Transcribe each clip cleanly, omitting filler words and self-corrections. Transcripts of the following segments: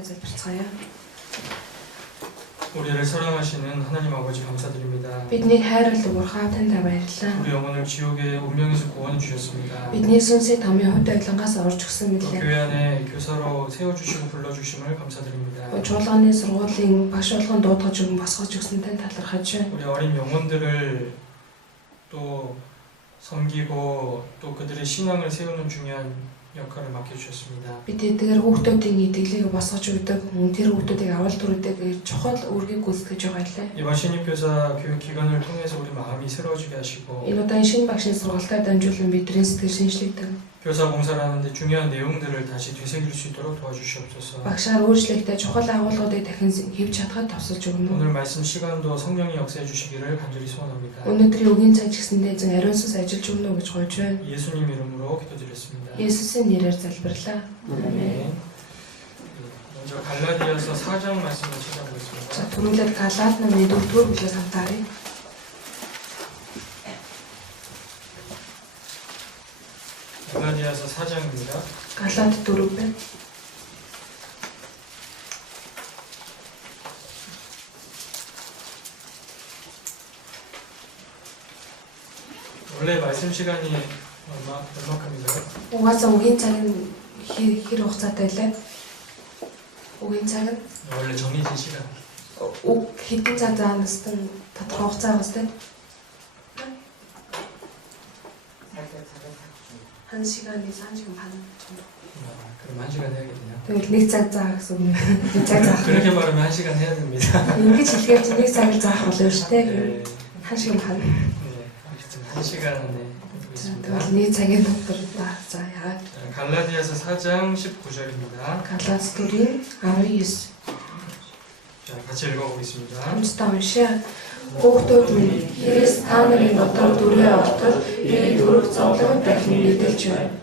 기도하다 залбирцгаая. 우리를 사랑하시는 하나님 아버지 감사드립니다. Биднийг хайрлах Бурхан танд баярлалаа. 우리 영혼을 지옥의 운명에서 구원해 주셨습니다. Бидний сүнсийг томьёо хувь тавилангаас орж өгсөн 또 мэдлээ. 교회 안에 교사로 세워주시고 불러주심을 감사드립니다. Чуулганы сургуулийн багш болгон дуудаж өгөн босгож өгсөн танд талархаж байна. 우리 어린 영혼들을 또 섬기고 또 그들의 신앙을 세우는 중요한 역할을 맡겨주셨습니다. Бид эдгээр хүүхдүүдийн итгэлийг босгож өгдөг, тэр хүүхдүүдийг авал түрүүдэг чухал үүргийг гүйцэтгэж байгаа лээ. 이 마신입 교사 교육 기간을 통해서 우리 마음이 새로워지게 하시고 Энэ удаа шинэ багшийн сургалтад дамжуулан бидний сэтгэл шинжлэгдэг. 교사 봉사를 하는데 중요한 내용들을 다시 되새길 수 있도록 도와주시옵소서. Багшаар өөрчлөлтөд чухал агуулгуудыг дахин хэвж чадхад тусалж өгнө. 오늘 말씀 시간도 성령이 역사해 주시기를 간절히 소원합니다. Өнөөдрийн үгийн цаг гэсэндээ зэн ариун сүнс ажиллаж өгнө гэж гуйж байна. 예수님 이름으로 기도드렸습니다. Есүсийн нэрээр залбирлаа. 네. 먼저 갈라디아서 4장 말씀을 찾아보겠습니다. За түрүүлээд Галаат намын 4-р бүлгээс хамтаарай. 갈라디아서 4장입니다. Галаат 4 байна. 원래 말씀 시간이 얼마큼인가요? Угаасаа үгийн цаг нь хэр хугацаатай вэ? Үгийн цаг нь 원래 정해진 시간. үг хэдэн цаг заанаас нь тодорхой хугацаа бастай. 1시간에서 1시간 반 정도. 그럼 1시간 해야겠네요. Тэгвэл 1 цаг заа гэсэн үг. 1 цаг заах. 그렇게 말하면 1시간 해야 됩니다. Ингэж хэлгээд 1 цаг을 заах болно шүү дээ. 네, 1시간 반. 네, 하여튼 1시간 안에 해보겠습니다. Тэгвэл 1 цагийн дотор за яагаад 갈라디아서 4장 19절입니다. Галаат 4-ийн 19. 자, 같이 읽어보겠습니다. Хамтдаа уншаа. Хүүхдүүд минь, Христ та нарын дотор дүрээ олтол би дөрөв зовлон дахин мэдэлж байна.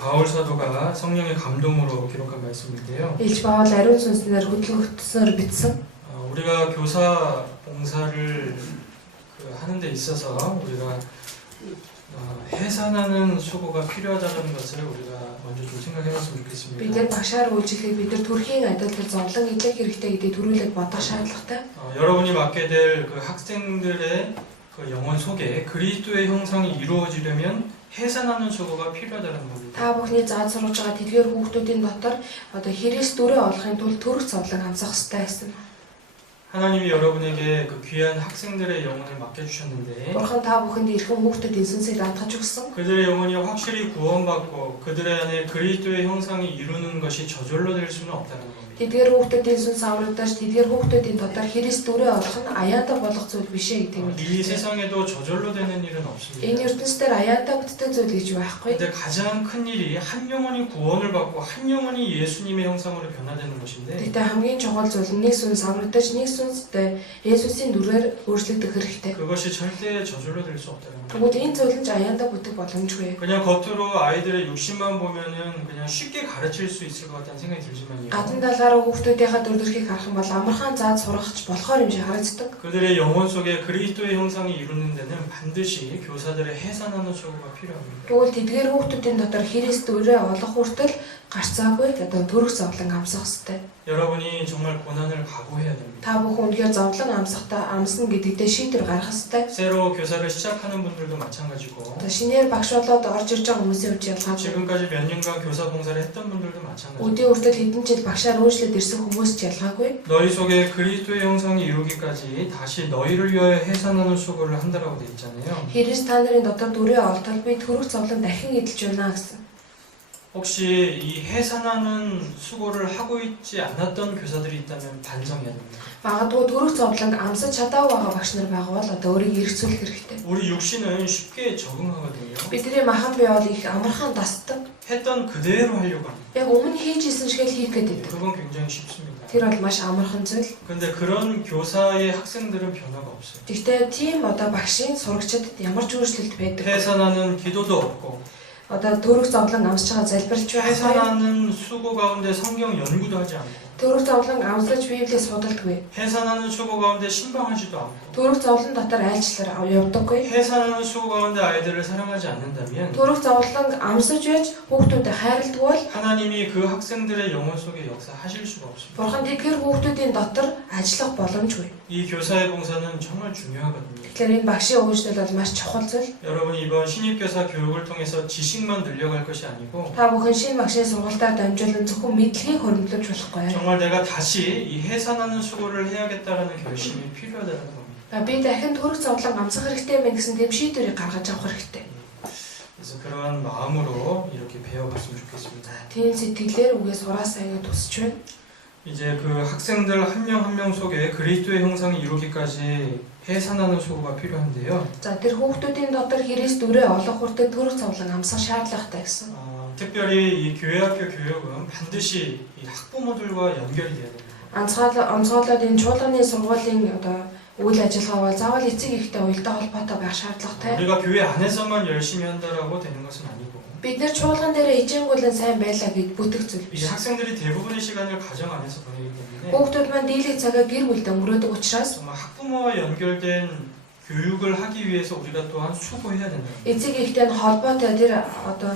바울 사도가 성령의 감동으로 기록한 말씀인데요. Илж Паул ариун сүнснээр хөдөлгөгдсөөр бичсэн. 우리가 교사 봉사를 하는 데 있어서 우리가 해산하는 수고가 필요하다는 것을 우리가 먼저 좀 생각해봤으면 좋겠습니다. Бид багшаар үйлчлэхэд бид нар төрхийн адилхан зовлон илэх хэрэгтэй гэдгийг төрүүлээд бодох шаардлагатай. 여러분이 맡게 될 그 학생들의 그 영혼 속에 그리스도의 형상이 이루어지려면 해산하는 수고가 필요하다는 겁니다. Та бүхний зааж сурж байгаа тэдгээр хүүхдүүдийн дотор одоо Христ дүрээ олохын тулд төрөх зовлон амсах хэрэгтэй байсан. 하나님이 여러분에게 그 귀한 학생들의 영혼을 맡겨주셨는데 Бурхан та бүхэнд эрхэм хүүхдүүдийн сүнсийг даатгаж өгсөн. 그들의 영혼이 확실히 구원받고 그들의 안에 그리스도의 형상이 이루는 것이 저절로 될 수는 없다는 겁니다. Тэдгээр хүүхдүүдийн сүнс аврагдаж тэдгээр хүүхдүүдийн дотор Христ дүрээ олох нь аяатаа болох зүйл биш ээ гэдэг юм. 이 세상에도 저절로 되는 일은 없습니다. Энэ ертөнцийн аяатаа бүтдэг зүйл гэж байхгүй. 근데 가장 큰 일이 한 영혼이 구원을 받고 한 영혼이 예수님의 형상으로 변화되는 것인데 Тэгтээ хамгийн чухал зүйл нэг сүнс аврагдаж нэг сүнстэй Есүсийн дүрээр өөрчлөгдөх хэрэгтэй. 그것이 절대 저절로 될 수 없다는 겁니다. Тэгвэл энэ зүйл нь аяатаа бүтэх боломжгүй. 그냥 겉으로 아이들의 육신만 보면은 그냥 쉽게 가르칠 수 있을 것 같다는 생각이 들지만요. Гадна талаараа хүүхдүүдийнхаа дүрдэрхийг харах юм бол амархан зааж сургахч болохоор юм шиг харагддаг. 그들의 영혼 속에 그리스도의 형상이 이루는 데는 반드시 교사들의 해산하는 수고가 필요합니다. Тэгвэл тэдгээр хүүхдүүдийн дотор Христ дүрээ олох хүртэл гарцаагүй одоо төрөх зовлон амсах хэрэгтэй. 여러분이 정말 고난을 각오해야 됩니다. Та бүхэн үнэхээр зовлон амсна гэдэгтээ шийдвэр гаргах хэрэгтэй. 새로 교사를 시작하는 분들도 마찬가지고 Одоо шинээр багш болоод орж ирж байгаа хүмүүсийн үеч ялгаагүй. 지금까지 몇 년간 교사 봉사를 했던 분들도 마찬가지고 Өдөө хүртэл хэдэн жил багшаар өөрчлөлт ирсэн хүмүүс ч ялгаагүй. 너희 속에 그리스도의 형상이 이루기까지 다시 너희를 위하여 해산하는 수고를 한다라고 돼 있잖아요. Христ та нарын дотор дүрээ олтол би төрөх зовлон дахин эдэлж байна гэсэн. 혹시 이 해산하는 수고를 하고 있지 않았던 교사들이 있다면 반성해야 됩니다. Магадгүй төрөх зовлонг амсаж чадаагүй байгаа багш нар байгаа бол одоо өөрийг эргцүүлэх хэрэгтэй. 우리 육신은 쉽게 적응하거든요. Бидний махан бие бол их амархан дасдаг. 했던 그대로 하려고 합니다. Яг өмнө хийж исэн шиг л хийх гэдэг. 그건 굉장히 쉽습니다. Тэр бол маш амархан зүйл. 근데 그런 교사의 학생들은 변화가 없어요. Гэхдээ тийм одоо багшийн сурагчдад ямар ч өөрчлөлт байдаг. 해산하는 기도도 없고 Одоо төрөх зовлон амсж байгаа залбирч байгаа. 해산하는 수고 가운데 성경 연구도 하지 않고 Төрөг зовлон амсаж Библийг судалдаггүй. 해산하는 수고 가운데 신방하지도 않고 Төрөг зовлон дотор айлчлаар явдаггүй. 해산하는 수고 가운데 아이들을 사랑하지 않는다면 Төрөг зовлон амсаж байж хүүхдүүдэд хайрладаг бол 하나님이 그 학생들의 영혼 속에 역사하실 수가 없습니다. Бурхан тэр хүүхдүүдийн дотор ажиллах боломжгүй. 이 교사의 봉사는 정말 중요하거든요. Тэгэхээр энэ багшийн үйлчлэл бол маш чухал зүйл. 여러분 이번 신입교사 교육을 통해서 지식만 늘려갈 것이 아니고 Та бүхэн шинэ багшийн сургалтаар дамжуулан зөвхөн мэдлэгийг хөрвүүлж болохгүй. 정말 내가 다시 이 해산하는 수고를 해야겠다라는 결심이 필요하다는 겁니다. Би дахин төрөг зовлон амсах хэрэгтэй мэн гэсэн тэм шийдвэрийг гаргаж авах хэрэгтэй. 그래서 그러한 마음으로 이렇게 배워갔으면 좋겠습니다. Тийм сэтгэлээр үгээ сураасаа гэж төсөж байна. 이제 그 학생들 한 명 한 명 속에 그리스도의 형상이 이루기까지 해산하는 수고가 필요한데요. За тэр хүүхдүүдийн дотор Христ үрээ олох хүртэл төрөг зовлон амсах шаардлагатай гэсэн. 특별히 이 교회학교 교육은 반드시 이 학부모들과 연결이 돼야 됩니다. Онцгойлоод энэ чуулганы сургуулийн одоо үйл ажиллагаа бол заавал эцэг эхтэй уялдаа холбоотой байх шаардлагатай. 우리가 교회 안에서만 열심히 한다라고 되는 것은 아니고 Бид нэр чуулган дээр ижингүүлэн сайн байлаа гэж бүтгэх зүйл 이 биш. 학생들이 대부분의 시간을 가정 안에서 보내기 때문에 Хүүхдүүд маань дийлэх цагаа гэр бүлдээ өнгөрөөдөг учраас 정말 학부모와 연결된 교육을 하기 위해서 우리가 또한 수고해야 된다. эцэг эхтэй холбоотой тэр одоо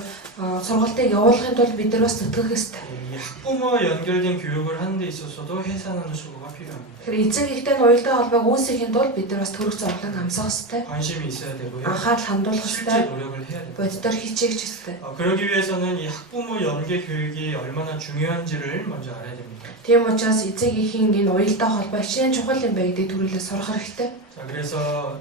сургалтыг явуулахын тулд бид нар бас зүтгэх ёстой. 이 학부모와 연결된 교육을 하는 데 있어서도 해산하는 수고가 필요합니다. Тэгэхээр эцэг эхтэй уялдаа холбоог үүсгэхийн тулд бид нар бас төрөг зовлон амсах ёстой. 관심이 있어야 되고요. Анхаарал хандуулах 실제 ёстой. 노력을 해야 됩니다. боддоор хичээх ёстой. 그러기 위해서는 이 학부모 연계 교육이 얼마나 중요한지를 먼저 알아야 됩니다. Тийм учраас эцэг эхийн энэ уялдаа холбоо хичээн чухал юм байна гэдгийг төрөлөө сурах хэрэгтэй. 자, 그래서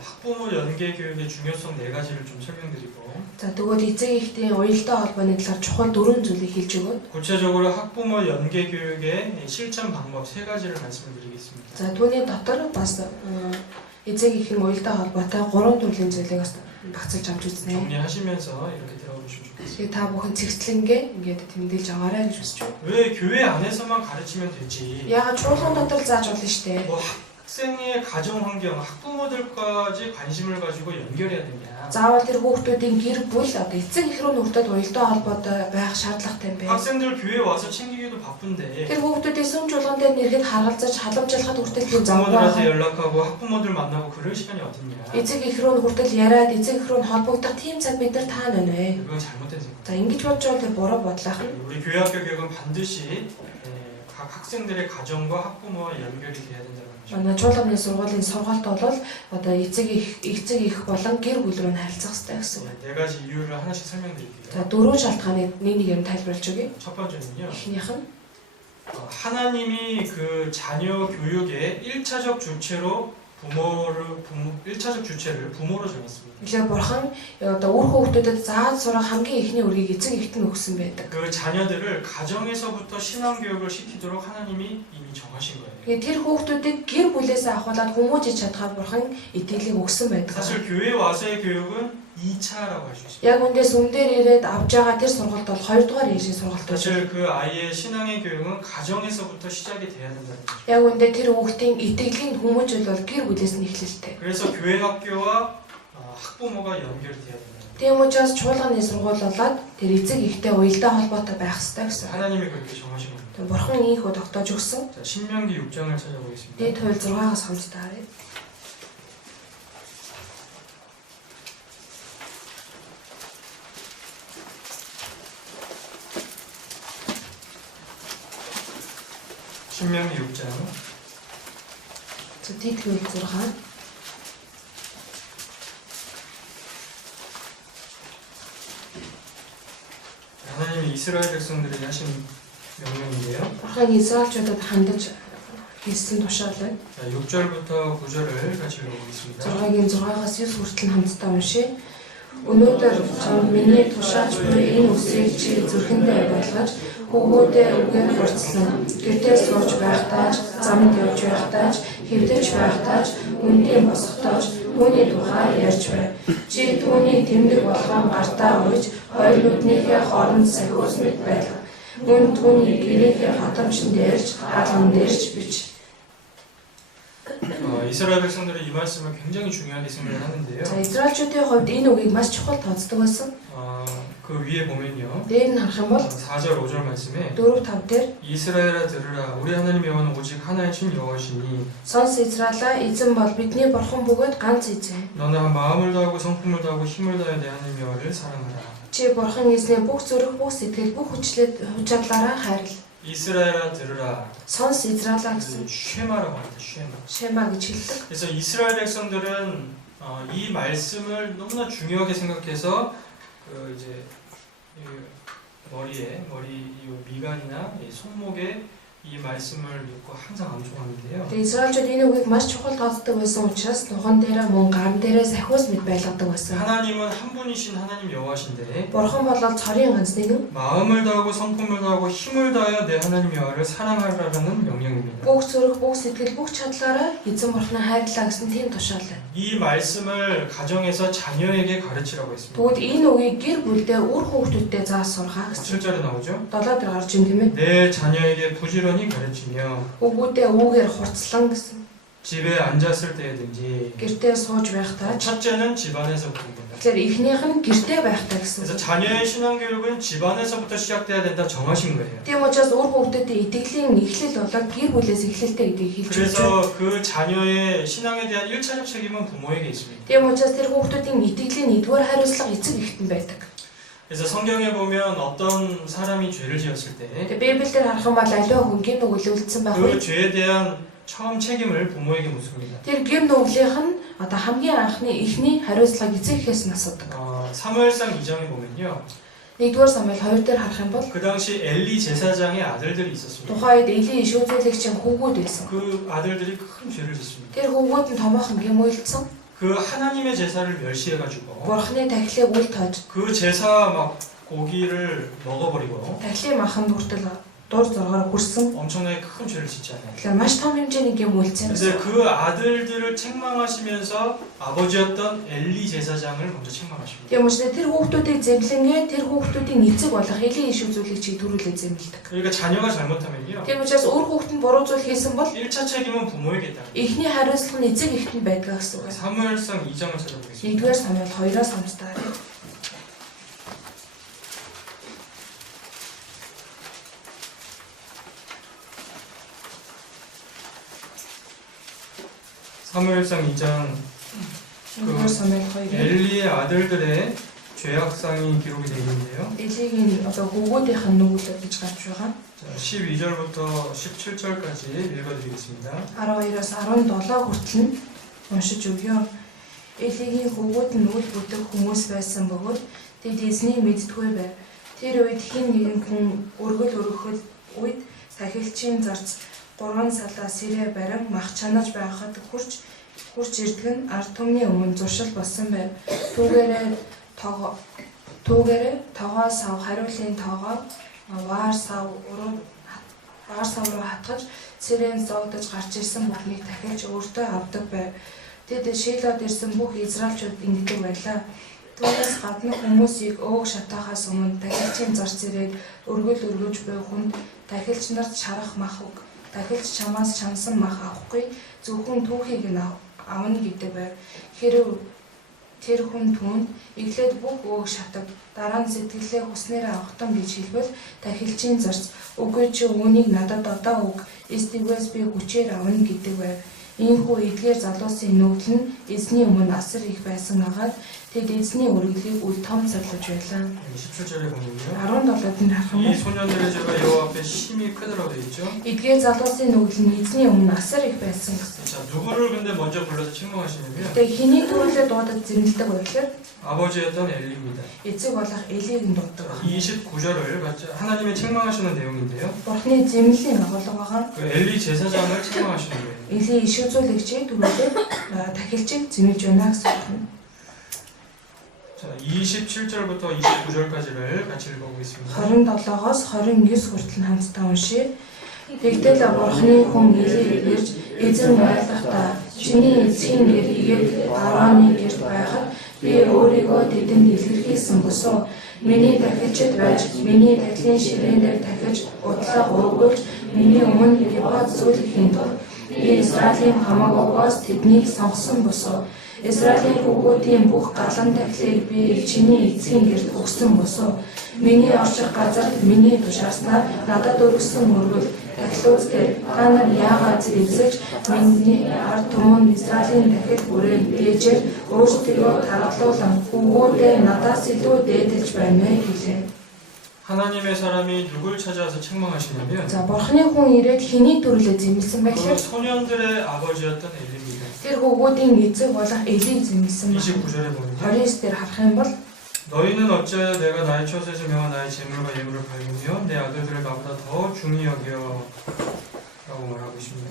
학부모 연계 교육의 중요성 네 가지를 좀 설명드리고 За тэгвэл эцэг эхийн уялдаа холбооны талаар чухал 4 зүйлийг хэлж өгөөд 구체적으로 학부모 연계 교육의 실천 방법 세 가지를 말씀드리겠습니다. за түүний дотор бас эцэг эхийн уялдаа холбоотой 3 төрлийн зүйлийг бас багцлж авч үзнэ. 정리하시면서 이렇게 들어보시면 좋겠습니다. Тэгээ та бүхэн цэгцлэнгээ ингээд тэмдэглэж аваарай гэж хүсэж байна. 왜 교회 안에서만 가르치면 되지? Яагаад чуулган дотор зааж болно штэ. 뭐 학생의 가정 환경, 학부모들까지 관심을 가지고 연결해야 되냐? Заавал тэр хүүхдүүдийн гэр бүл одоо эцэг эх рүү нүртэд уялдаа холбоотой байх шаардлагатай юм байна. 학생들 교회 와서 챙기기도 바쁜데 Тэр хүүхдүүдийн сүм чуулган дээр нэрэхэд харгалзаж халамжлахад хүртэл тийм 부모들한테 завгүй. 연락하고 학부모들 만나고 그럴 시간이 어딨냐? Эцэг эх рүү хүртэл яриад эцэг эх рүү холбогдох тийм цаг бид нар таана байна. 그건 잘못된 생각. За ингэж бодж бол тэр буруу бодлоо. 우리 교회학교 교육은 반드시 각 학생들의 가정과 학부모와 연결이 돼야 된다는 거죠. Манай чуулганы сургуулийн сургаалт бол одоо эцэг эх болон гэр бүл рүү харилцах хэрэгтэй гэсэн. 네 가지 이유를 하나씩 설명드릴게요. За дөрвөн шалтгааны нэг юм тайлбарлаж өгье. 첫 번째는요. Эхнийх нь 하나님이 그 자녀 교육의 1차적 주체로 1차적 주체를 부모로 정했습니다. илүү бурхан одоо үр хүүхдүүдэд зааж сурах хамгийн ихний үргийг эцэг эхт нь өгсөн байдаг. 그 자녀들을 가정에서부터 신앙 교육을 시키도록 하나님이 이미 정하신 거예요. Тэгээд тэр хүүхдүүдийг гэр бүлээсээ авахуулаад хүмүүжиж чадхаар бурхан итгэлийг өгсөн байдаг. 사실 교회 와서의 교육은 2차라고 할 수 있습니다. Яг үндээс өмнөдөр ирээд авж байгаа тэр сургалт бол 2 дугаар ижийн сургалт байж. 사실 그 아이의 신앙의 교육은 가정에서부터 시작이 돼야 된다는 거죠. Яг үндэ тэр хүүхдийн итгэлийн хүмүүжил бол гэр бүлээс нь эхэлдэг. 그래서 교회 학교와 학부모가 연결이 돼야 된다. Тийм учраас чуулганы сургууль болоод тэр эцэг эхтэй уялдаа холбоотой байх хэрэгтэй гэсэн. 하나님이 그렇게 정하신 겁니다. Бурхан ийхүү тогтоож өгсөн. 자, 신명기 6장을 찾아보겠습니다. Дэд хууль 6-аас хамтдаа харъя. 신명기 6장 За дэд хууль 6. 하나님이 이스라엘 백성들에게 하신 명령인데요. Бурхан Израильчуудад хандаж хийсэн тушаалаа. 자, 6절부터 9절을 같이 읽어보겠습니다. 6-гийн 6-аас 9 хүртэл хамтдаа уншъя. Өнөөдөр чамд миний тушааж буй энэ үсийг чи зүрхэндээ болгож хөвгүүдээ үгээр хурцлан гэртээ сууж байхдаа замд явж байхдаа хэвдэж байхдаа үндийн босготооч түүний тухай ярьж бай. Чи түүний тэмдэг болгон гартаа ууж хоёр нүднийхээ хооронд сахиус мэт байлга. Мөн түүний гэрээхээ хатамжин дээрч хаалган дээрч бич. 이스라엘 백성들은 이 말씀을 굉장히 중요하게 생각을 하는데요. За Израильчүүдийн хувьд энэ үгийг маш чухал тооцдог байсан. 그 위에 보면요. Дээр нь харах юм бол 4절 5절 말씀에 4, 5 дээр 이스라엘아 들으라 우리 하나님 여호와는 오직 하나이신 여호와시니 Сонс Израилаа эзэн бол бидний бурхан бөгөөд ганц эзэн. 너는 마음을 다하고 성품을 다하고 힘을 다해 내 하나님 여호와를 사랑하라. Чи бурхан эзнээ бүх зүрх, бүх сэтгэл, бүх хүч чадлаараа хайрл. 이스라엘아 들으라. Сонс Израилаа гэсэн 쉐마라고 합니다. 쉐마. Шема гэж хэлдэг. 그래서 이스라엘 백성들은 이 말씀을 너무나 중요하게 생각해서 그 이제 이 머리 이 미간이나 이 손목에 이 말씀을 놓고 항상 암송하는데요. Тэгээ Израильчууд энэ үгийг маш чухал тооцдог байсан учраас нухан дээрээ мөн гар дээрээ сахиус мэд байлгадаг байсан. 하나님은 한 분이신 하나님 여호와신데 Бурхан бол цорын ганц нэгэн. 마음을 다하고 성품을 다하고 힘을 다하여 내 하나님 여호와를 사랑하라는 명령입니다. Бүх зүрх, бүх сэтгэл, бүх чадлаараа эзэн бурхнаа хайрлаа гэсэн тийм тушаал байна. 이 말씀을 가정에서 자녀에게 가르치라고 했습니다. Тэгвэл энэ үгийг гэр бүлдээ үр хүүхдүүдтэй зааж сургаа гэсэн. 7절에 나오죠. 7 дээр гарч ийн тийм ээ. 내 자녀에게 부지런히 가르치며 Өгүүдээ үүгээр хурцлан гэсэн. 집에 앉았을 때든지 Гэртээ сууж байхдаа 첫째는 집안에서부터입니다. тэгэхээр эхнийх нь гэртээ байхдаа гэсэн. 그래서 자녀의 신앙 교육은 집안에서부터 시작돼야 된다 정하신 거예요. Тийм учраас үр хүүхдүүдэд итгэлийн эхлэл болоод гэр бүлээс эхлэлтэй гэдгийг хэлж байна. 그래서 그 자녀의 신앙에 대한 1차적 책임은 부모에게 있습니다. Тийм учраас тэр хүүхдүүдийн итгэлийн нэгдүгээр хариуцлага эцэг эхэд нь байдаг. 그래서 성경에 보면 어떤 사람이 죄를 지었을 때 그 Тэгээ Библиэр харах юм бол аливаа хүн гин нүгэл үлдсэн байх үед 죄에 대한 처음 책임을 부모에게 묻습니다. тэр гин нүглийнх нь одоо хамгийн анхны эхний хариуцлагыг эцэгээс нь асуудаг. 사무엘상 2장에 보면요. 1-р Самуэль 2 дээр харах юм бол 그 당시 엘리 제사장의 아들들이 있었습니다. тухайн үед Эли иш үзүүлэгчийн хүүгүүд байсан. 그 아들들이 큰 죄를 짓습니다. Тэр хүүгүүд нь томоохон гэмүүлсэн. 그 하나님의 제사를 멸시해가지고 Бурхны тахилыг үл тоож 그 제사 막 고기를 먹어버리고 тахилын маханд хүртэл дур зоргоор хүрсэн. 엄청나게 큰 죄를 짓잖아요. Тэгэхээр маш том хэмжээний гэмүүлсэн. 근데 그 아들들을 책망하시면서 아버지였던 엘리 제사장을 먼저 책망하십니다. Тийм учраас тэр хүүхдүүдийг зэмлэнгээ тэр хүүхдүүдийн эцэг болох Эли иш үзүүлэгчийг төрүүлээ зэмлдэг. 그러니까 자녀가 잘못하면요. Тийм учраас өөр хүүхэд нь буруу зүйл хийсэн бол 1차 책임은 부모에게 있다. эхний хариуцлага нь эцэг эхэд нь байдаг гэсэн үг. 사무엘상 2장을 찾아보겠습니다. 1-р Самуэль 2-оос хамтдаа. 사무엘상 2장 1-р Самуэль 2-ын 엘리의 아들들의 죄악상이 기록이 되어 있는데요. Элигийн одоо хүүгүүдийнх нь нүгэлүүд гэж гарч байгаа. 자, 12절부터 17절까지 읽어드리겠습니다. 12-оос 17 хүртэл нь уншиж өгье. Элигийн хүүгүүд нь үл бүтэх хүмүүс байсан бөгөөд тэд эзнийг мэддэггүй байв. Тэр үед хэн нэгэн хүн өргөл өргөхөд үед сахилчийн зарц 3 салаа сэрээ барин мах чанаж байхад хурж ирдэг нь ард түмний өмнө зуршил болсон байв. Түүгээрээ тогоо сав хариулын тогоо ваар сав руу хатгаж сэрэн зогдож гарч ирсэн бүхнийг дахиад өөртөө авдаг байв. Тэд Шилод ирсэн бүх израилчууд ингэдэг байлаа. Түүнээс гадна хүмүүсийг өөг шатаахаас өмнө дахилчийн зарц ирээд өргөл өргөж буй хүнд дахилч нарт шарах мах үг. Дахилч чамаас чансан мах авахгүй зөвхөн түүхийг нь авна гэдэг байв. Хэрв тэр хүн түүнд эхлээд бүх өөг шатаг дараа нь сэтгэлээ хүснээрээ авахтан гэж хэлбэл дахилчийн зарц үгүй чи үүнийг надад одоо үг эсдэгээс би хүчээр авна гэдэг байв. Ийхүү эдгээр залуусын нүгэл нь эзний өмнө асар их байсан агаад тэд эзний өргөлийг үл том царлаж байлаа. 17절에 보면요. 17-д харах юм 이 бол 소년들의 죄가 여호와 앞에 심히 크다라고 되어 있죠. эдгээр залуусын нүгэл нь эзний өмнө асар их байсан гэсэн. 자, 누구를 근데 먼저 불러서 책망하시냐면 Тэгээ хэнийг түрүүлээ дуудаж зэмлдэг вэ гэхээр 아버지였던 엘리입니다. эцэг болох Элиг нь дууддаг. 29절을 하나님의 책망하시는 내용인데요. Бурхны зэмлэлийн агуулга байгаа. 그 엘리 제사장을 책망하시는 거예요. Эли иш үзүүлэгчийг түрүүлээ тахилчийг зэмлэж байна гэсэн үг. 자, 27절부터 29절까지를 같이 읽어보겠습니다. 27-оос 29 хүртэл хамтдаа уншия. Тэгтэл Бурхны хүн Эли ирж эзэн байлгахдаа чиний эцгийн гэр игээд Аароны гэрт байхад би өөрийгөө тэдэнд илэрхийлсэн босоо миний дахилчид байж миний дахилын ширээн дээр дахиж утлаг өргүүлж миний өмнө гибот зүйл хийх тул Би Израилийн хамаг огоос тэднийг сонгосон босоо. Израилийн хүүгүүдийн бүх галан тахлыг би чиний эцгийн гэрт өгсөн босоо. Миний орчих газар миний тушааснаар надад өргөсөн мөргөл тахлууз дээр та нар яагаад зэвсэж миний ард түмэн Израилийн дахид бүрээн дээжээр өөрсдөө таргалуулан хүүгүүдээ надаас илүү дээдэлж байна вэ гэлээ. 하나님의 사람이 누굴 찾아와서 책망하시냐면 За бурхны хүн ирээд хэнийг дүрлээ зэмлсэн бэ 그 гэхээр 소년들의 아버지였던 엘리입니다. тэр хүүгүүдийн эзэг болох Элиг зэмлсэн байна. 29절에 보면 29 дээр харах юм бол 너희는 어찌하여 내가 나의 처소에서 명한 나의 재물과 예물을 밟으며 내 아들들을 나보다 더 중히 여겨 라고 말하고 있습니다.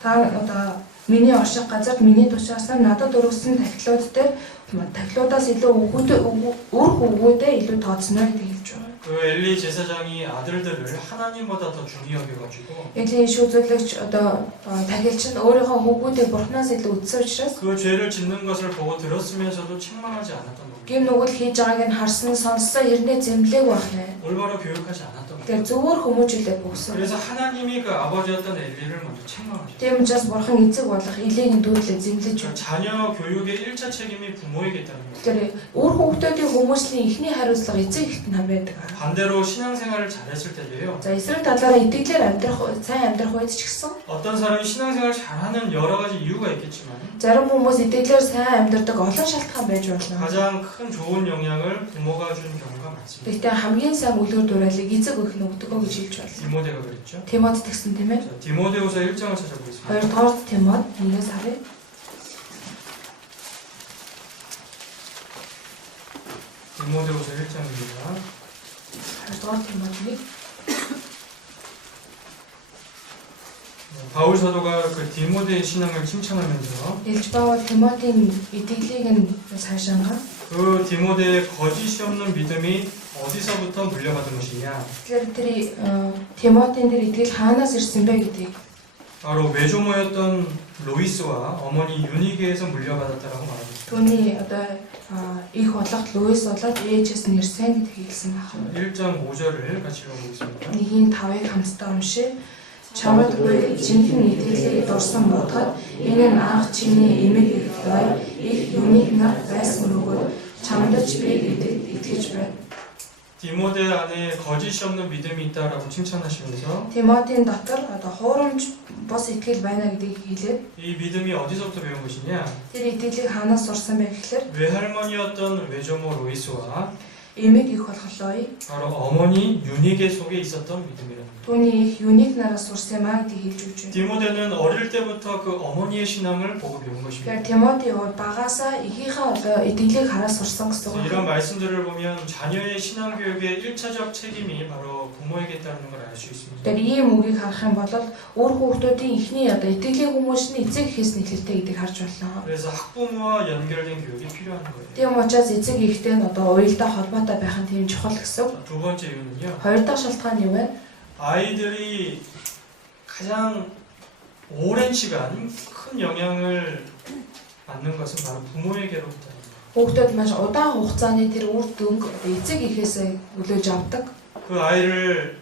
та одоо миний орших газарт миний тушаасаар надад өргөсөн тахилууд дээр тахилуудаас илүү үр хүүгүүдээ илүү тооцно гэж хэлж байна. 그 엘리 제사장이 아들들을 하나님보다 더 중히 여겨가지고 Элийн шүүзүүлэгч одоо тахилч нь өөрийнхөө хүүгүүдээ бурхнаас илүү үзсэн учраас 그 죄를 짓는 것을 보고 들었으면서도 책망하지 않았던 겁니다. гим нүгэл хийж байгааг нь харсан сонссон ирнэ зэмлээг байх нэ. 올바로 교육하지 않았던 겁니다. Тэгэхээр зөвөр хүмүүжүүлээд өгсөн. 그래서 하나님이 그 아버지였던 엘리를 먼저 책망하셨어요. Тийм учраас бурхан эцэг болох Элийг дүүрлээ зэмлэж байна. 자녀 교육의 1차 책임이 부모에게 있다는 거예요. Тэгэхээр өөр хүүхдүүдийн хүмүүсийн эхний хариуцлага эцэг эхт нам байдаг. 반대로 신앙생활을 잘했을 때도요. За эсрэг талаараа итгэлээр амьдрах сайн амьдрах үед ч гэсэн 어떤 사람이 신앙생활 잘하는 여러 가지 이유가 있겠지만 зарим хүмүүс итгэлээр сайн амьдрдаг олон шалтгаан байж болно. 가장 큰 좋은 영향을 부모가 준 경우가 많습니다. Гэхдээ хамгийн сайн үлгэр дуурайлыг эцэг өх нь өгдөг гэж хэлж байна. 디모데가 그랬죠. Тимот тэгсэн тийм ээ. 자, 디모데후서 1장을 찾아보겠습니다. 2 дугаар Тимот 1-ээс харъя. 디모데후서 1장입니다. 2 дугаар Тимотиг 바울 사도가 그 디모데의 신앙을 칭찬하면서 Илж Паул Тимотийн итгэлийг нь сайшаангаа. 그 디모데의 거짓이 없는 믿음이 어디서부터 물려받은 것이냐? Тэгэхээр тэр Тимотийн тэр итгэл хаанаас ирсэн бэ гэдгийг 바로 외조모였던 로이스와 어머니 유니게에서 물려받았다라고 말합니다. түүний одоо их болох Луис болоод ээжээс нэрсэн гэдгийг хэлсэн байна. 1장 5절을 같이 읽어보겠습니다. 1:5-ыг хамтдаа уншъя. Чамд үгүй жинхэнэ итгэлийг дурсан бодоход энэ нь анх чиний эмэг бай их юуник нар байсан бөгөөд чамд ч би итгэж байна. 디모데 안에 거짓이 없는 믿음이 있다라고 칭찬하시면서 Тимотийн дотор одоо хуурамч бос итгэл байна гэдгийг хэлээд 이 믿음이 어디서부터 배운 것이냐? тэр итгэлийг хаанаас сурсан бэ гэхээр 외할머니였던 외조모 로이스와 эмэг их болох Луи 바로 어머니 유니게 속에 있었던 믿음이라는 거예요. түүний их юуник нараас сурсан маа гэдгийг хэлж өгч байна. 디모데는 어릴 때부터 그 어머니의 신앙을 보고 배운 것입니다. Тэгэхээр Тимоти багаасаа ихийнхаа одоо итгэлийг хараад сурсан гэсэн үг. 이런 말씀들을 보면 자녀의 신앙 교육의 1차적 책임이 바로 부모에게 있다는 걸 알 수 있습니다. Тэгэхээр ийм үгийг харах юм бол өөр хүүхдүүдийн ихний одоо итгэлийн хүмүүс нь эцэг эхээс нэхэлтэй гэдгийг харж байна. 그래서 학부모와 연결된 교육이 필요한 거예요. Тийм учраас эцэг эхтэй нь одоо уялдаа холбоотой байх нь тийм чухал гэсэн. 자, 두 번째 이유는요. Хоёр дахь шалтгаан нь юу вэ? 아이들이 가장 오랜 시간 큰 영향을 받는 것은 바로 부모에게로부터. Хүүхдүүд маш удаан хугацааны тэр үр дүнг эцэг эхээс нөлөөлж авдаг. 그 아이를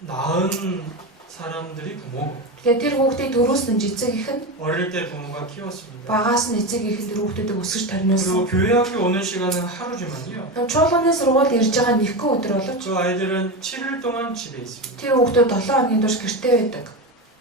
낳은 사람들이 부모고 Тэгэхээр тэр хүүхдийг төрүүлсэн эцэг эх нь 어릴 때 부모가 키웠습니다. багаас нь эцэг эх нь тэр хүүхдүүдийг өсгөж тарниулсан. 그리고 교회 학교 오는 시간은 하루지만요. Чуулганы сургуульд ирж байгаа нэгэн өдөр боловч 그 아이들은 7일 동안 집에 있습니다. тэр хүүхдүүд 7 хоногийн турш гэртээ байдаг.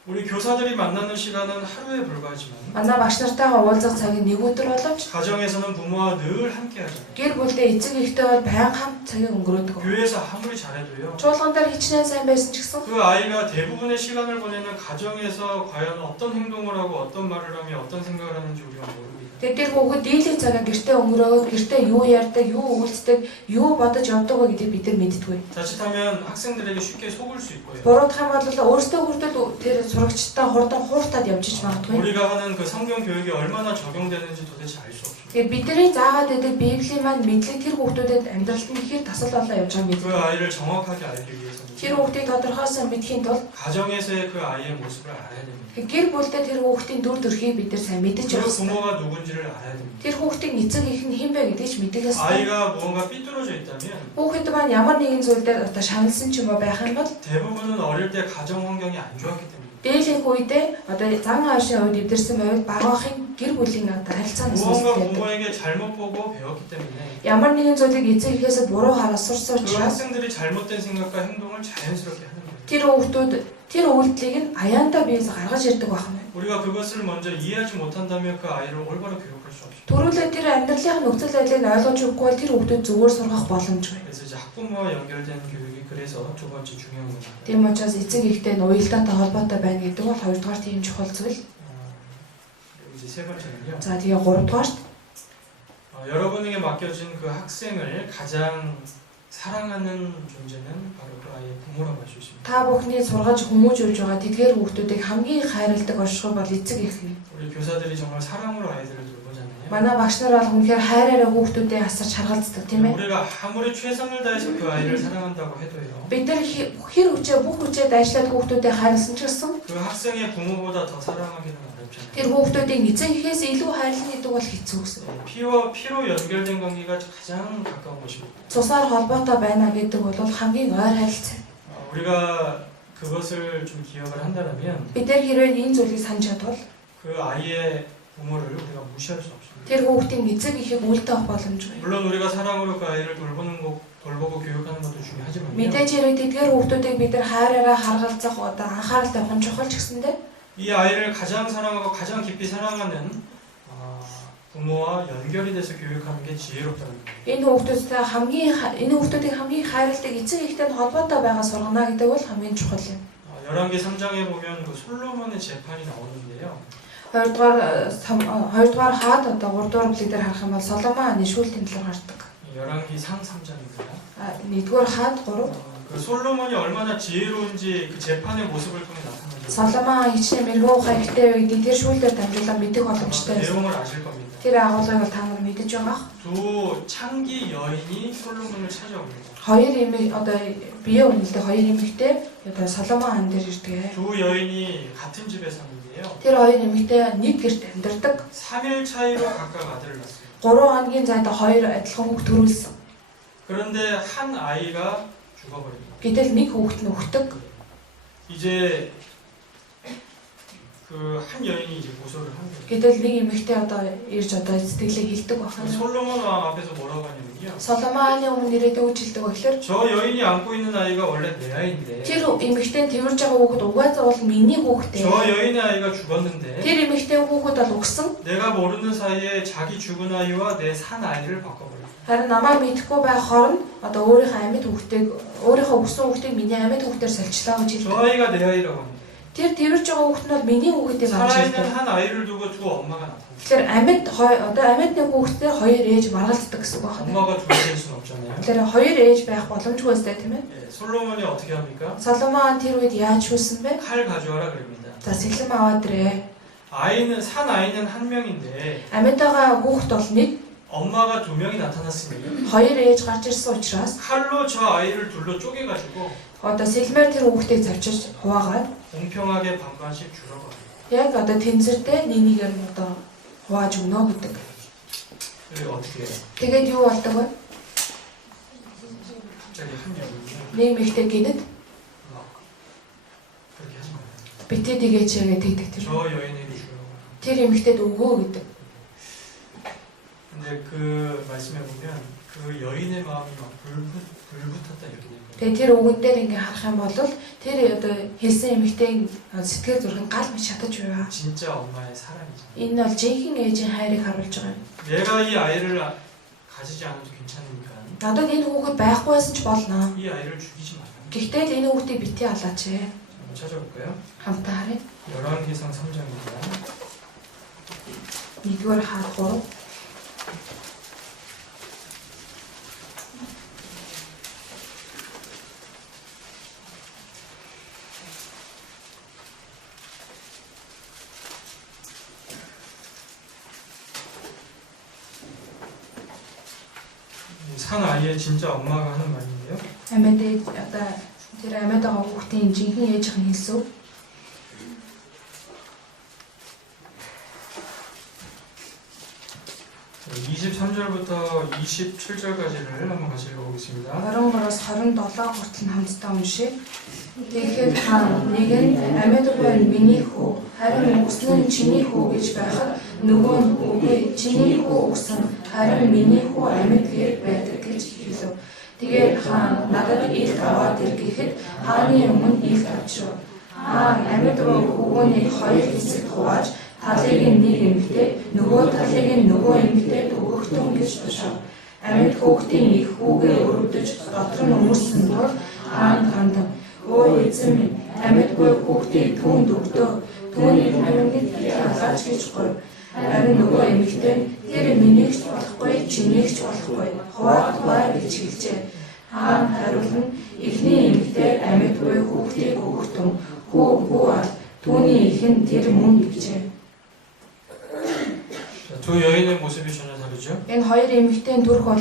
우리 교사들이 만나는 시간은 하루에 불과하지만 Манай багш нартайгаа уулзах цаг нь нэг өдөр боловч 가정에서는 부모와 늘 함께 하잖아요. гэр бүлдээ эцэг эхтэй бол байнга хамт цагийг өнгөрөөдөг. 교회에서 아무리 잘해도요. Чуулган дээр хичнээн сайн байсан ч гэсэн 그 아이가 대부분의 시간을 보내는 가정에서 과연 어떤 행동을 하고 어떤 말을 하며 어떤 생각을 하는지 우리가 모릅니다. тэр хүүхэд дийлэх цагаа гэртээ өнгөрөөд гэртээ юу ярьдаг, юу үйлцдэг, юу бодож явдаг вэ гэдгийг бид нар мэддэггүй. 자칫하면 학생들에게 쉽게 속을 수 있고요. Буруудах юм бол өөрсдөө хүртэл тэр сурагчтай хурдан хууртаад явж иж магадгүй. 우리가 하는 그 성경 교육이 얼마나 적용되는지 도대체 알 수 없어요. Тэгээд бидний заагаад байдаг Библийн маань мэдлэг тэр хүүхдүүдэд амьдралд нь ихээр тасал болоо явж байгаа юм. 그 아이를 정확하게 알기 위해서는 Тэр хүүхдийг тодорхойлсон мэдхийн тулд 가정에서의 그 아이의 모습을 알아야 됩니다. гэр бүлдээ тэр хүүхдийн дүр төрхийг бид нар сайн мэдэж 그 явах хэрэгтэй. 부모가 누군지를 알아야 됩니다. Тэр хүүхдийн эцэг эх нь хэн бэ гэдгийг ч мэдэх ёстой. 아이가 무언가 삐뚤어져 있다면 Хүүхэд маань ямар нэгэн зүйл дээр одоо шаналсан ч юм уу байх юм бол 대부분은 어릴 때 가정 환경이 안 좋았기 때문입니다. Дээлэх үедээ одоо зан аашийн үед эвдэрсэн байвал багаахын гэр бүлийн одоо харилцааны 무언가 сүнслэг. 부모에게 잘못 보고 배웠기 때문에 Ямар нэгэн зүйлийг эцэг эхээсээ буруу хараад сурсан 그 учраас 학생들이 잘못된 생각과 행동을 자연스럽게 하는 거예요. тэр хүүхдүүд тэр үйлдэлийг нь аяандаа биеэс гаргаж ирдэг байна. 우리가 그것을 먼저 이해하지 못한다면 그 아이를 올바로 교육할 수 없어요. Төрүүлээ тэр амьдралын нөхцөл байдлыг ойлгож өгөхгүй бол тэр хүүхдүүд зүгээр сургах боломжгүй. 그래서 이제 학부모와 연결된 교육이 그래서 두 번째 중요한 겁니다. Тийм учраас эцэг эхтэй нь уялдаатай холбоотой байна гэдэг бол хоёрдугаар тийм чухал зүйл. 이제 세 번째는요. За тэгээ гуравдугаар 여러분에게 맡겨진 그 학생을 가장 사랑하는 존재는 바로 그 아이의 부모라고 할 수 있습니다. та бүхний сургаж хүмүүжүүлж байгаа тэдгээр хүүхдүүдийг хамгийн хайрладаг оршихуй бол эцэг эх юм. 우리 교사들이 정말 사랑으로 아이들을 돌보잖아요. Манай багш нар бол үнэхээр хайраараа хүүхдүүдээ асарч харгалздаг тийм ээ. 우리가 아무리 최선을 다해서 그 아이를 사랑한다고 해도요. Бид нар хэр хүчээ бүх хүчээ дайшлаад хүүхдүүдээ хайрласан ч гэсэн 그 학생의 부모보다 더 사랑하기는 어렵잖아요. тэр хүүхдүүдийг эцэг эхээс илүү хайрлах гэдэг бол хэцүү гэсэн. 피로 연결된 관계가 가장 가까운 것입니다. Цусаар холбоотой байна гэдэг бол хамгийн ойр харилцаа. 우리가 그것을 좀 기억을 한다면 Бид нар хэрвээ энэ зүйлийг санаж чадвал 그 아이의 부모를 우리가 무시할 수 없습니다. тэр хүүхдийн эцэг эхийг үлдэх боломжгүй. 물론 우리가 사랑으로 그 아이를 돌보고 교육하는 것도 중요하지만요. Мэдээж хэрэг тэдгээр хүүхдүүдийг бид нар хайраараа харгалзах одоо анхаарал тавих нь чухал ч гэсэндээ 이 아이를 가장 사랑하고 가장 깊이 사랑하는 부모와 연결이 돼서 교육하는 게 지혜롭다는 거예요. энэ хүүхдүүдийг хамгийн хайрладаг эцэг эхтэй холбоотой байгаа сургана гэдэг бол хамгийн чухал юм. 열왕기 3장에 보면 그 솔로몬의 재판이 나오는데요. Хоёрдугаар хаад одоо 3дугаар бүлэг дээр харах юм бол Соломон хааны шүүлтийн талаар гардаг. 열왕기 상 3장입니다. Нэгдүгээр хаад 3. 그 솔로몬이 얼마나 지혜로운지 그 재판의 모습을 통해 나타나죠. Соломон хичнээн мэрэгүү хайртай үед тэр шүүлтээр дамжуулаад мэддэг боломжтой. 내용을 아실 겁니다. Тэр агуулгыг бол та нар мэдэж байгаа. 두 창기 여인이 솔로몬을 찾아옵니다. Хоёр эмээ одоо бие үнэлдэг хоёр эмэгтэй одоо Соломон хаан дээр ирдэг. 두 여인이 같은 집에 사는데요. Тэр хоёр эмэгтэй нэг гэрт амьдардаг. 3일 차이로 각각 아들을 낳았어요. 3 хоногийн зайд хоёр адилхан хүүхд төрүүлсэн. 그런데 한 아이가 죽어버립니다. Гэтэл нэг хүүхэд нь өгдөг. 이제 그 한 여인이 이제 고소를 한 거예요. Гэтэл нэг эмэгтэй одоо ирж одоо сэтгэлээ хэлдэг байна. 솔로몬 왕 앞에서 뭐라고 하냐면요. Соломон хааны өмнө ирээд өгч хэлдэг гэхээр 저 여인이 안고 있는 아이가 원래 내 아이인데 тэр эмэгтэй тэрвэрж байгаа хүүхэд угаасаа бол миний хүүхдээ. 저 여인의 아이가 죽었는데 Тэр эмэгтэй хүүхэд бол өгсөн. 내가 모르는 사이에 자기 죽은 아이와 내 산 아이를 바꿔버렸어요. Харин намайг мэдэхгүй байх хорон одоо өөрийнхөө амьд хүүхдийг өөрийнхөө өгсөн хүүхдийг миний амьд хүүхдээр солилцлоо гэж 저 хэлдэг. 아이가 내 아이라고 합니다. Тэр тэрвэрж байгаа хүүхэд нь бол миний хүүхдийг авч 살아있는 ирдэг. 한 아이를 두고 두 엄마가 나타납니다. Тэгэхээр одоо амьд нэг хүүхдээ хоёр ээж маргалддаг гэсэн үг байна. 엄마가 둘이 될 수는 없잖아요. Тэгэхээр хоёр ээж байх боломжгүй өстэй тийм ээ. 예, 솔로몬이 어떻게 합니까? Соломон тэр үед яаж хүсэн бэ? 칼 가져와라 그럽니다. За сэлэм аваад ирээ. 산 아이는 한 명인데 Амьд байгаа хүүхэд бол нэг, 엄마가 두 명이 나타났으니 хоёр ээж гарч ирсэн учраас 칼로 저 아이를 둘로 쪼개가지고 одоо сэлмээр тэр хүүхдийг завчиж хуваагаад 공평하게 반반씩 주라고 합니다. яг одоо тэнцэртэй нэгээр нь одоо хувааж өгнө гэдэг. 그게 어떻게 해요? Тэгээд юу болдог вэ? 갑자기 한 여인이 Нэг мэгтэй гинэд 막 그렇게 하지 마요. битээ тэгээч гэдэг тэр. 저 여인에게 주라고. Тэр эмэгтэйд өгөө гэдэг. 근데 그 말씀해 보면 그 여인의 마음이 막 불붙었다 이렇게 돼요. Тэгээд тэр өгөн дээр ингээ харах юм бол тэр одоо хэлсэн эмэгтэй сэтгэл зүрх нь гал мэт шатаж байваа. 진짜 엄마의 사랑이죠. Энэ бол жинхэнэ ээжийн хайрыг харуулж байгаа юм. 내가 이 아이를 가지지 않아도 괜찮으니까 Надад энэ хүүхэд байхгүй байсан ч болно. 이 아이를 죽이지 마라. Гэхдээ л энэ хүүхдийг битгий алаач. 한번 찾아볼까요? Хамтаа харъя. 열왕기상 3장입니다. 1-р хаад 3. 산 아이의 진짜 엄마가 하는 말인데요. Амьд одоо тэр амьд байгаа хүүхдийн жинхэнэ ээжийн хэлсүү. 23절부터 27절까지를 한번 같이 읽어보겠습니다. 23-аас 27 хүртэл хамтдаа уншия. Тэгэхэд хаан нэг нь амьд буй миний хүү харин өгсөн нь чиний хүү гэж байхад нөгөө нь үгүй чиний хүү өгсөн харин миний хүү амьд гээд байдаг гэж хэлв. Тэгээд хаан надад илт аваад ир гэхэд хааны өмнө илт авчив. Хаан амьд буй хүүнийг хоёр хэсэгт хувааж талыг нь нэг эмэгтэй нөгөө талыг нь нөгөө эмэгтэйд өгөхтөн гэж тушав. Амьд хүүхдийн их хүүгээ өрөвдөж дотор нь өмөрсөн тул хаан хандав. Өө эзэн минь амьд буй хүүхдийг түүнд өгдөө. Түүний амьд ялгаач гэж гойв. Харин нөгөө эмэгтэй тэр минийгч болохгүй чинийгч болохгүй хуваах гэж хэлжээ. Хаан хариулна эхний эмэгтэй амьд буй хүүхдийг өгөхтөн хүү түүний их нь тэр мөн гэжээ. 두 여인의 모습이 전혀 다르죠. Энэ хоёр эмэгтэйн төрх бол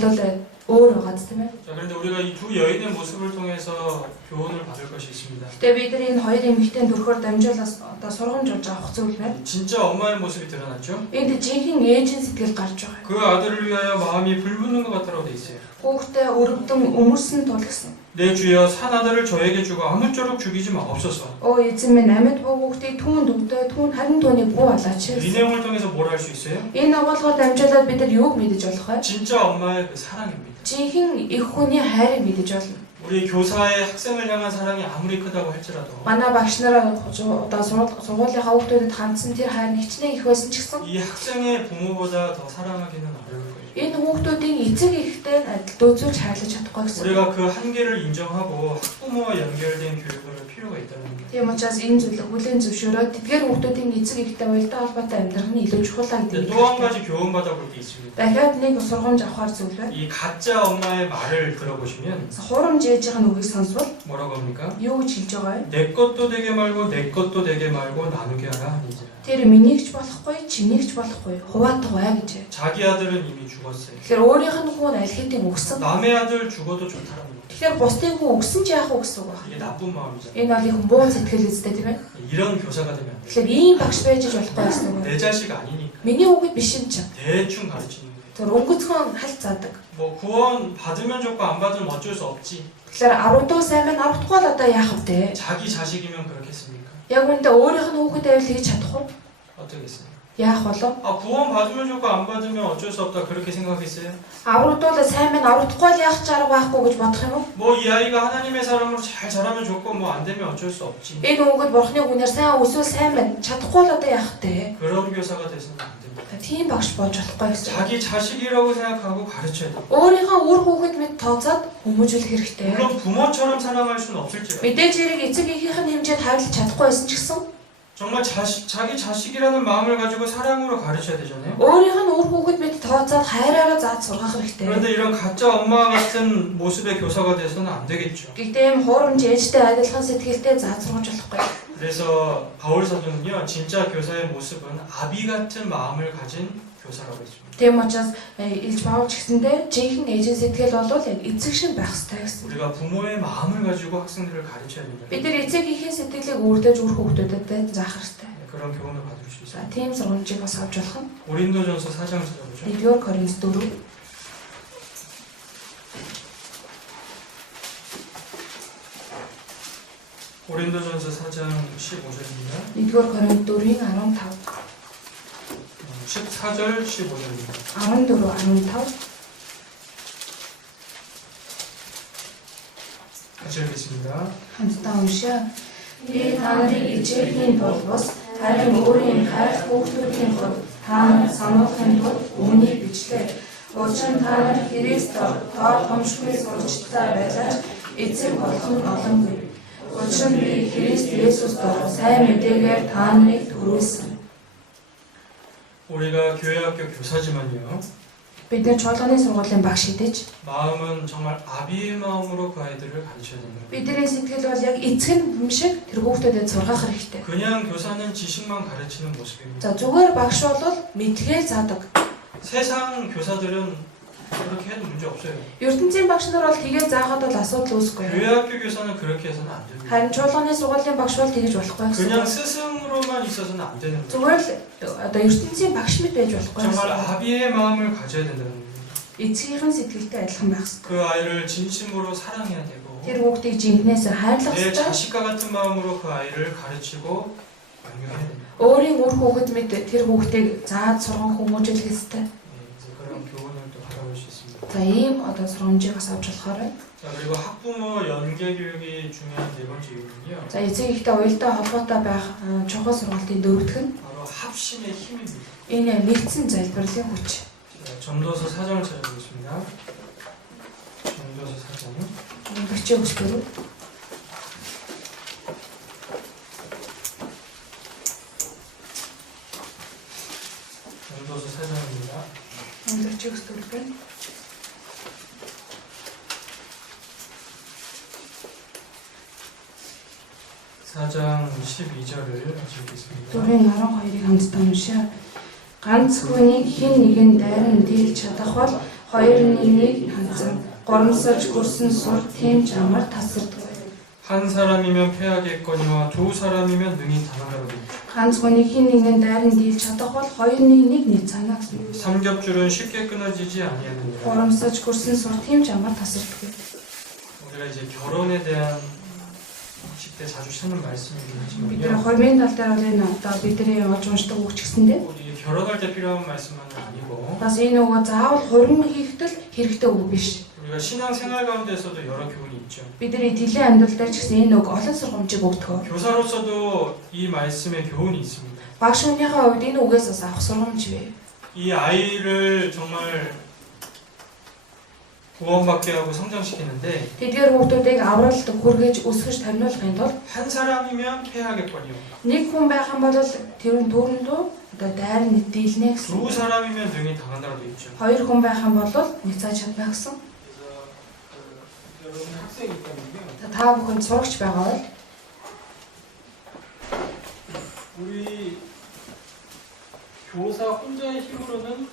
өөр байгаа тийм ээ. 자, 그런데 우리가 이 두 여인의 모습을 통해서 교훈을 받을 것이 있습니다. Гэтэ бид энэ хоёр эмэгтэйн төрхөөр дамжуулаад одоо сургамж болж авах зүйл байна. 진짜 엄마의 모습이 드러났죠. Энд жинхэнэ ээжийн сэтгэл гарч байгаа. 그 아들을 위하여 마음이 불붙는 것 같다고 돼 있어요. Хүүхдээ өрөвдөн өмөрсөн тул гэсэн. 내 주여 산 아들을 저에게 주고 아무쪼록 죽이지 마옵소서. Эзэн минь амьд буй хүүхдийг түүнд өгдөө түүнд харин түүнийг буу алаач. 이 내용을 통해서 뭘 할 수 있어요? Энэ агуулгаар дамжуулаад бид нар юуг мэдэж болох вэ? 진짜 엄마의 그 사랑입니다. Жинхэнэ их хүний хайрыг мэдэж болно. 우리 교사의 학생을 향한 사랑이 아무리 크다고 할지라도 Манай багш нараа одоо сургуулийнхаа хүүхдүүдэд хандсан тэр хайр хичнээн их байсан ч гэсэн 이 학생의 부모보다 더 사랑하기는 어려울 거예요. энэ хүүхдүүдийн эцэг эхтэй адил дөзүүлж хайрлаж чадахгүй гэсэн. 우리가 그 한계를 인정하고 학부모와 연결된 교육을 할 필요가 있다는 겁니다. Тийм учраас энэ зүйлийг хүлээн зөвшөөрөөд тэдгээр хүүхдүүдийн эцэг эхтэй уялдаа холбоотой амьдрах нь илүү чухал гэдэг. 또 한 가지 교훈받아 볼 게 있습니다. дахиад нэг сургамж авахар зүйл байна. 이 가짜 엄마의 말을 들어보시면 Хурамж ээжийн үгийг сонсвол 뭐라고 합니까? юу гэж хэлж байгаа вэ? 내 것도 되게 말고 내 것도 되게 말고 나누게 하라 하니라. Тэр минийгч болохгүй, чинийгч болохгүй, хуваатгай гэж. 자기 아들은 이미 죽었어요. Тэгэхээр өөрийнх нь хүн аль хэдийн өгсөн. 남의 아들 죽어도 좋다는 거예요. Тэгэхээр бусдын хүн өгсөн ч яах вэ гэсэн үг байна. 이게 나쁜 마음이잖아요. Энэ бол их буун сэтгэл үстэй тийм ээ. 이런 교사가 되면 안 돼요. Тэгэхээр ийм багш байж болохгүй гэсэн үг. 내 자식 아니니까 Миний хүүхэд биш юм чинь. 대충 가르치는 거예요. Тэр өнгөцгөн халт заадаг. 뭐 구원 받으면 좋고 안 받으면 어쩔 수 없지. Тэгэхээр 10 сайн байна, 10 дугаар одоо яах вэ? 자기 자식이면 그렇겠습니까? Яг үүндээ өөрийнх нь хүүхэд байвал хийж чадах уу? 어떻겠어요? Яах болов? 아 구원 받으면 좋고 안 받으면 어쩔 수 없다 그렇게 생각했어요? Аврагдвал сайн байна, 10 дугаар яах ч арга байхгүй гэж бодох юм уу? 뭐 이 아이가 하나님의 사람으로 잘 자라면 좋고 뭐 안 되면 어쩔 수 없지. Энэ хүүхэд бурхны үгнээр сайн өсвөл сайн байна. Чадахгүй л одоо яах вэ? 그런 교사가 돼서는 안 됩니다. Тийм багш болж болохгүй гэсэн. 자기 자식이라고 생각하고 가르쳐야 돼요. Өөрийнхөө үр хүүхэд мэд тооцоод хүмүүжүүлэх хэрэгтэй. 물론 부모처럼 사랑할 수는 없을지라도 Мэдээж хэрэг эцэг эхийнх нь хэмжээд хайрлаж чадахгүй байсан ч гэсэн 정말 자기 자식이라는 마음을 가지고 사랑으로 가르쳐야 되잖아요. өөрийнх нь үр хүүхэд мэд тооцоод хайраараа зааж сургах хэрэгтэй. 그런데 이런 가짜 엄마 같은 모습의 교사가 돼서는 안 되겠죠. Гэхдээ юм хуурамч ээжтэй адилхан сэтгэлтэй зааж сургаж болохгүй. 그래서 바울 사도는요, 진짜 교사의 모습은 아비 같은 마음을 가진 교사라고 했습니다. Тийм учраас Илж Паул ч гэсэндээ жинхэнэ ээжийн сэтгэл бол яг эцэг шиг байх хэрэгтэй гэсэн. 우리가 부모의 마음을 가지고 학생들을 가르쳐야 된다. Бид нар эцэг эхийн сэтгэлийг өөртөө үр хүүхдүүдэд заах хэрэгтэй. 그런 교훈을 받을 수 있어요. За тийм сургамжийг бас авч болох нь. 고린도전서 4장 찾아보죠. 1-р Коринт 4. 고린도전서 4장 15절입니다. 1-р Коринт 4-ийн 15. 14절 15절입니다. 14-15. 같이 읽겠습니다. хамтдаа уншаа. Би та нарыг ичээхийн тулд бас харин өөрийн хайр хүүхдүүдийн хувьд та сануулахын тулд үүнийг бичлээ. Учир нь та нар Христээр тоо томшгүй сурчтай байлаач эцэг болох нь олонгүй. Учир нь би Христ Есүсээр сайн мэдээгээр та нарыг төрүүлсэн. 우리가 교회학교 교사지만요. Бид нэр чуулганы сургуулийн багш идэж 마음은 정말 아비의 마음으로 그 아이들을 가르쳐야 된다. бидний сэтгэл бол яг эцэг юм шиг тэр хүүхдүүдэд сургах хэрэгтэй. 그냥 교사는 지식만 가르치는 모습입니다. За зүгээр багш бол мэдгээл заадаг. 세상 교사들은 그렇게 해도 문제 없어요. ертөнцийн багш нар бол тэгээ заахад бол асуудал үүсэхгүй. 교회학교 교사는 그렇게 해서는 안 됩니다. Харин чуулганы сургуулийн багш бол тэгэж болохгүй гэсэн. 그냥 스승으로만 있어서는 안 되는 거예요. Зүгээр л одоо ертөнцийн багш мэт байж болохгүй. 정말 아비의 마음을 가져야 된다는 겁니다. Эцгийнхэн сэтгэлтэй адилхан байх хэрэгтэй. 그 아이를 진심으로 사랑해야 되고 Тэр хүүхдийг жинхнээс хайрлах 내 ёстой. 자식과 같은 마음으로 그 아이를 가르치고 양육해야 됩니다. Өөрийн үр хүүхэд мэд тэр хүүхдийг зааж сурган хүмүүжүүлэх ёстой. 이제 그런 교훈을 또 받아볼 수 있습니다. За ийм одоо сургамжийг бас авч болохоор байна. 자, 그리고 학부모 연계 교육이 중요한 네 번째 이유는요. За эцэг ихтэй уялдаа холбоотой байх чухал сургалтын дөрөвдөх нь 바로 합심의 힘입니다. энэ нэгдсэн залбирлын хүч. 자, 전도서 4장을 찾아보겠습니다. 전도서 4장. Бичиг өчтөр. 전도서 4장입니다. Бичиг өчтөр байна. 4장 12절을 읽겠습니다. Дөрвийн 12-ыг хамтдаа уншаа. Ганц хүнийг хэн нэгэн дайран дийлж чадах бол хоёр нэгнийг хандсан. Горомсож гүрсэн сур тийм ч амар тасардаг. 한 사람이면 패하겠거니와 두 사람이면 능히 당하리라. Ганц хүнийг хэн нэгэн дайран дийлж чадах бол хоёр нэг цанаа гэсэн. 삼겹줄은 쉽게 끊어지지 아니하느니라. Горомсож гүрсэн сур тийм ч амар тасардаг. 우리가 이제 결혼에 대한 10대 자주 찾는 말씀이긴 Бид нэр 하지만요. хувийн тал дээр бол энэ одоо бидний явж уншдаг үг ч гэсэндээ 우리 결혼할 때 필요한 말씀만은 아니고 бас энэ үгөө заавал хурим хийхдээ хэрэгтэй үг биш. 우리가 신앙생활 가운데서도 여러 교훈이 있죠. Бидний итгэлийн амьдрал дээр ч гэсэн энэ үг олон сургамжийг өгдөг. 교사로서도 이 말씀에 교훈이 있습니다. Багш хүнийхээ хувьд энэ үгээс бас авах сургамж бий. 이 아이를 정말 구원받게 하고 성장시키는데 Тэдгээр хүүхдүүдийг авралт хүргэж өсгөж томилуулахын тулд 한 사람이면 패하겠거니와 нэг хүн байх юм бол тэр нь төрөндөө одоо дайр нь дийлнэ гэсэн. 두 사람이면 등이 당한다고 되어 있죠. Хоёр хүн байх юм бол няцааж чадна гэсэн. 그래서 여러분 학생이 있다면요. Та бүхэн сурагч байгаа бол 우리 교사 혼자의 힘으로는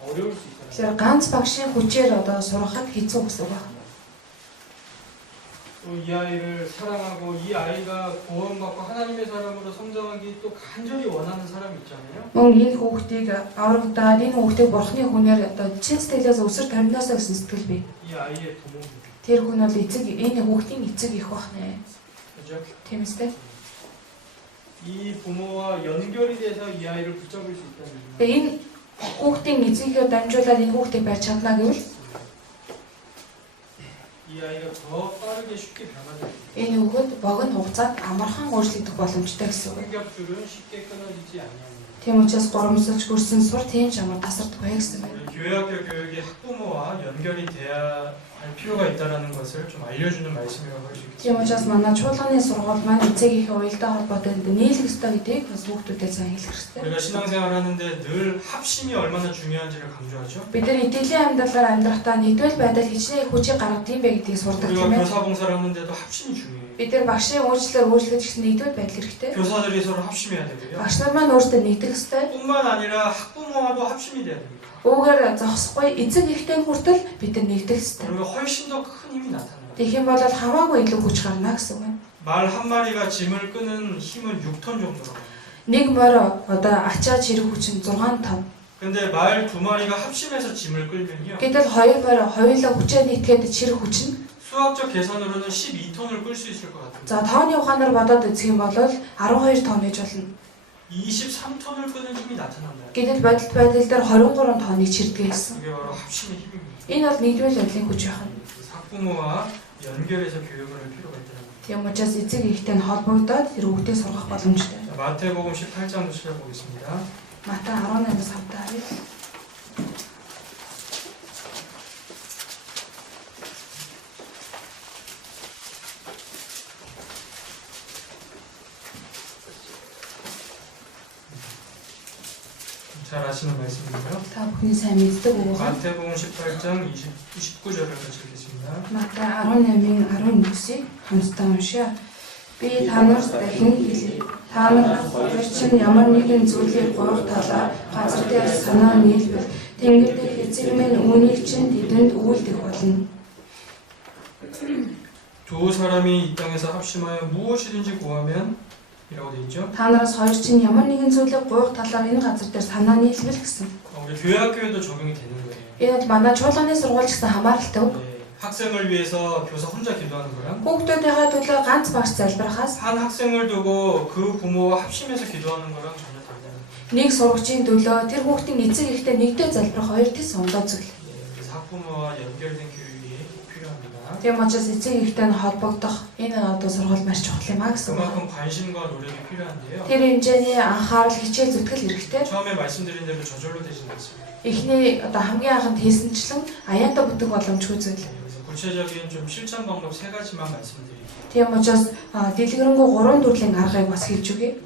어려울 수 있잖아요. тэр ганц багшийн хүчээр одоо сурахад хэцүү гэсэн үг байна. 또 이 아이를 사랑하고 이 아이가 구원받고 하나님의 사람으로 성장하기 또 간절히 원하는 사람이 있잖아요. Мөн энэ хүүхдийг аврагдаад энэ хүүхдийг бурхны хүнээр одоо чин сэтгэлээс өсөр тамилаасаа гэсэн сэтгэл бий. 이 아이의 부모입니다. Тэр хүн бол эцэг энэ хүүхдийн эцэг их бахнэ. 그죠? Тийм үстэй. 이 부모와 연결이 돼서 이 아이를 붙잡을 수 있다는 거예요. Тэгээ энэ хүүхдийн эцэгийнхээ дамжуулаад энэ хүүхдийг барьж чадна гэвэл 이 아이가 더 빠르게 쉽게 변화돼요. энэ хүүхэд богино хугацаанд амархан өөрчлөгдөх боломжтой гэсэн үг. 삼겹줄은 쉽게 끊어지지 않냐는 Тийм учраас горомсолж гүрсэн сур тийм ч амар тасардаг бай гэсэн байна. 교회학교 교육이 학부모와 연결이 돼야 할 필요가 있다는 것을 좀 알려주는 말씀이라고 할 수 있겠습니다. Тийм учраас манай чуулганы сургууль маань эцэгийнхээ уялдаа холбоотой нийлэх ёстой гэдгийг бас хүүхдүүдэд сайн хэлэх хэрэгтэй. 우리가 신앙생활 하는데 늘 합심이 얼마나 중요한지를 강조하죠. Бид нар итгэлийн амьдралаар амьдрахдаа нэгдвэл байдал хичнээн их хүчийг гаргадаг юм бэ гэдгийг сурдаг 우리가 тийм ээ. 교사 봉사를 하는데도 합심이 중요해요. Бид нар багшийн үйлчлэлээр үйлчлэж гэсэн нэгдвэл байдал хэрэгтэй. 교사들이 서로 합심해야 되고요. Багш нар маань өөрсдөө нэгдэх ёстой. 뿐만 아니라 학부모와도 합심이 돼야 됩니다. Үүгээр зогсохгүй эцэг ихтэй хүртэл бид нар нэгдэх ёстой. 그러면 훨씬 더 큰 힘이 나타나요. Тэгэх юм бол хамаагүй илүү хүч гарна гэсэн үг байна. 말 한 마리가 짐을 끄는 힘은 6톤 정도라고 합니다. Нэг морио одоо ачаад чирэх хүч нь 6 тонн. 근데 말 두 마리가 합심해서 짐을 끌면요. Гэтэл хоёр морио хоёулаа хүчээр нийтгээд чирэх хүч нь 수학적 계산으로는 12톤을 끌 수 있을 것 같은데 за тооны ухаанаар бодоод үзэх юм бол 12 тонн гэж болно. 23톤을 끄는 힘이 나타난다. Гэтэл бодит байдал дээр 23 тонныг чирдэг гэсэн. 이게 바로 합심의 힘입니다. Энэ бол нэгдвэл байдлын хүч байна. 그래서 학부모와 연결해서 교육을 할 필요가 있다는 겁니다. Тийм учраас эцэг ихтэй нь холбогдоод тэр хүүхдээ сургах боломжтой. 자, 마태복음 18장도 찾아보겠습니다. Матай 18-аас хамтаа харъя. 잘 아시는 말씀인데요. Та бүхэн сайн мэддэг үг байна. 마태복음 18장 29절을 같이 읽겠습니다. Матай 18-ын 19-ийг хамтдаа уншъя. Би танарт дахин хэлье. Та нар хоёр чинь ямар нэгэн зүйлийг гоох талаар газар дээр санаа нийлбэл тэнгэр дээр эцэг минь үүнийг чинь тэдэнд үйлдэх болно. 두 사람이 이 땅에서 합심하여 무엇이든지 구하면 이라고 되어 있죠. Та нараас хоёр чинь ямар нэгэн зүйлийг гоох талаар энэ газар дээр санаа нийлбэл гэсэн. 우리 교회학교에도 적용이 되는 거예요. Энэ бол манай чуулганы сургууль гэсэн хамааралтай үг. 네, 학생을 위해서 교사 혼자 기도하는 거랑 хүүхдүүдийнхээ төлөө ганц багш залбирахаас 한 학생을 두고 그 부모와 합심해서 기도하는 거랑 전혀 다르다는 거예요. нэг сурагчийн төлөө тэр хүүхдийн эцэг эхтэй нэгдээ залбирах хоёр төс ондоо зүйл. 그래서 학부모와 연결된 교육이 꼭 필요합니다. Тийм учраас эцэг эхтэй холбогдох энэ одоо сургууль маш чухал юм а гэсэн үг. 그만큼 관심과 노력이 필요한데요. Тэр хэмжээний анхаарал, хичээл зүтгэл хэрэгтэй. 처음에 말씀드린 대로 저절로 되지는 않습니다. Эхний одоо хамгийн анхнд хэлсэнчлэн аяанда бүтэх боломжгүй зүйл. 그래서 구체적인 좀 실천 방법 세 가지만 말씀드릴게요. Тийм учраас дэлгэрэнгүй 3 төрлийн аргыг бас хэлж өгье.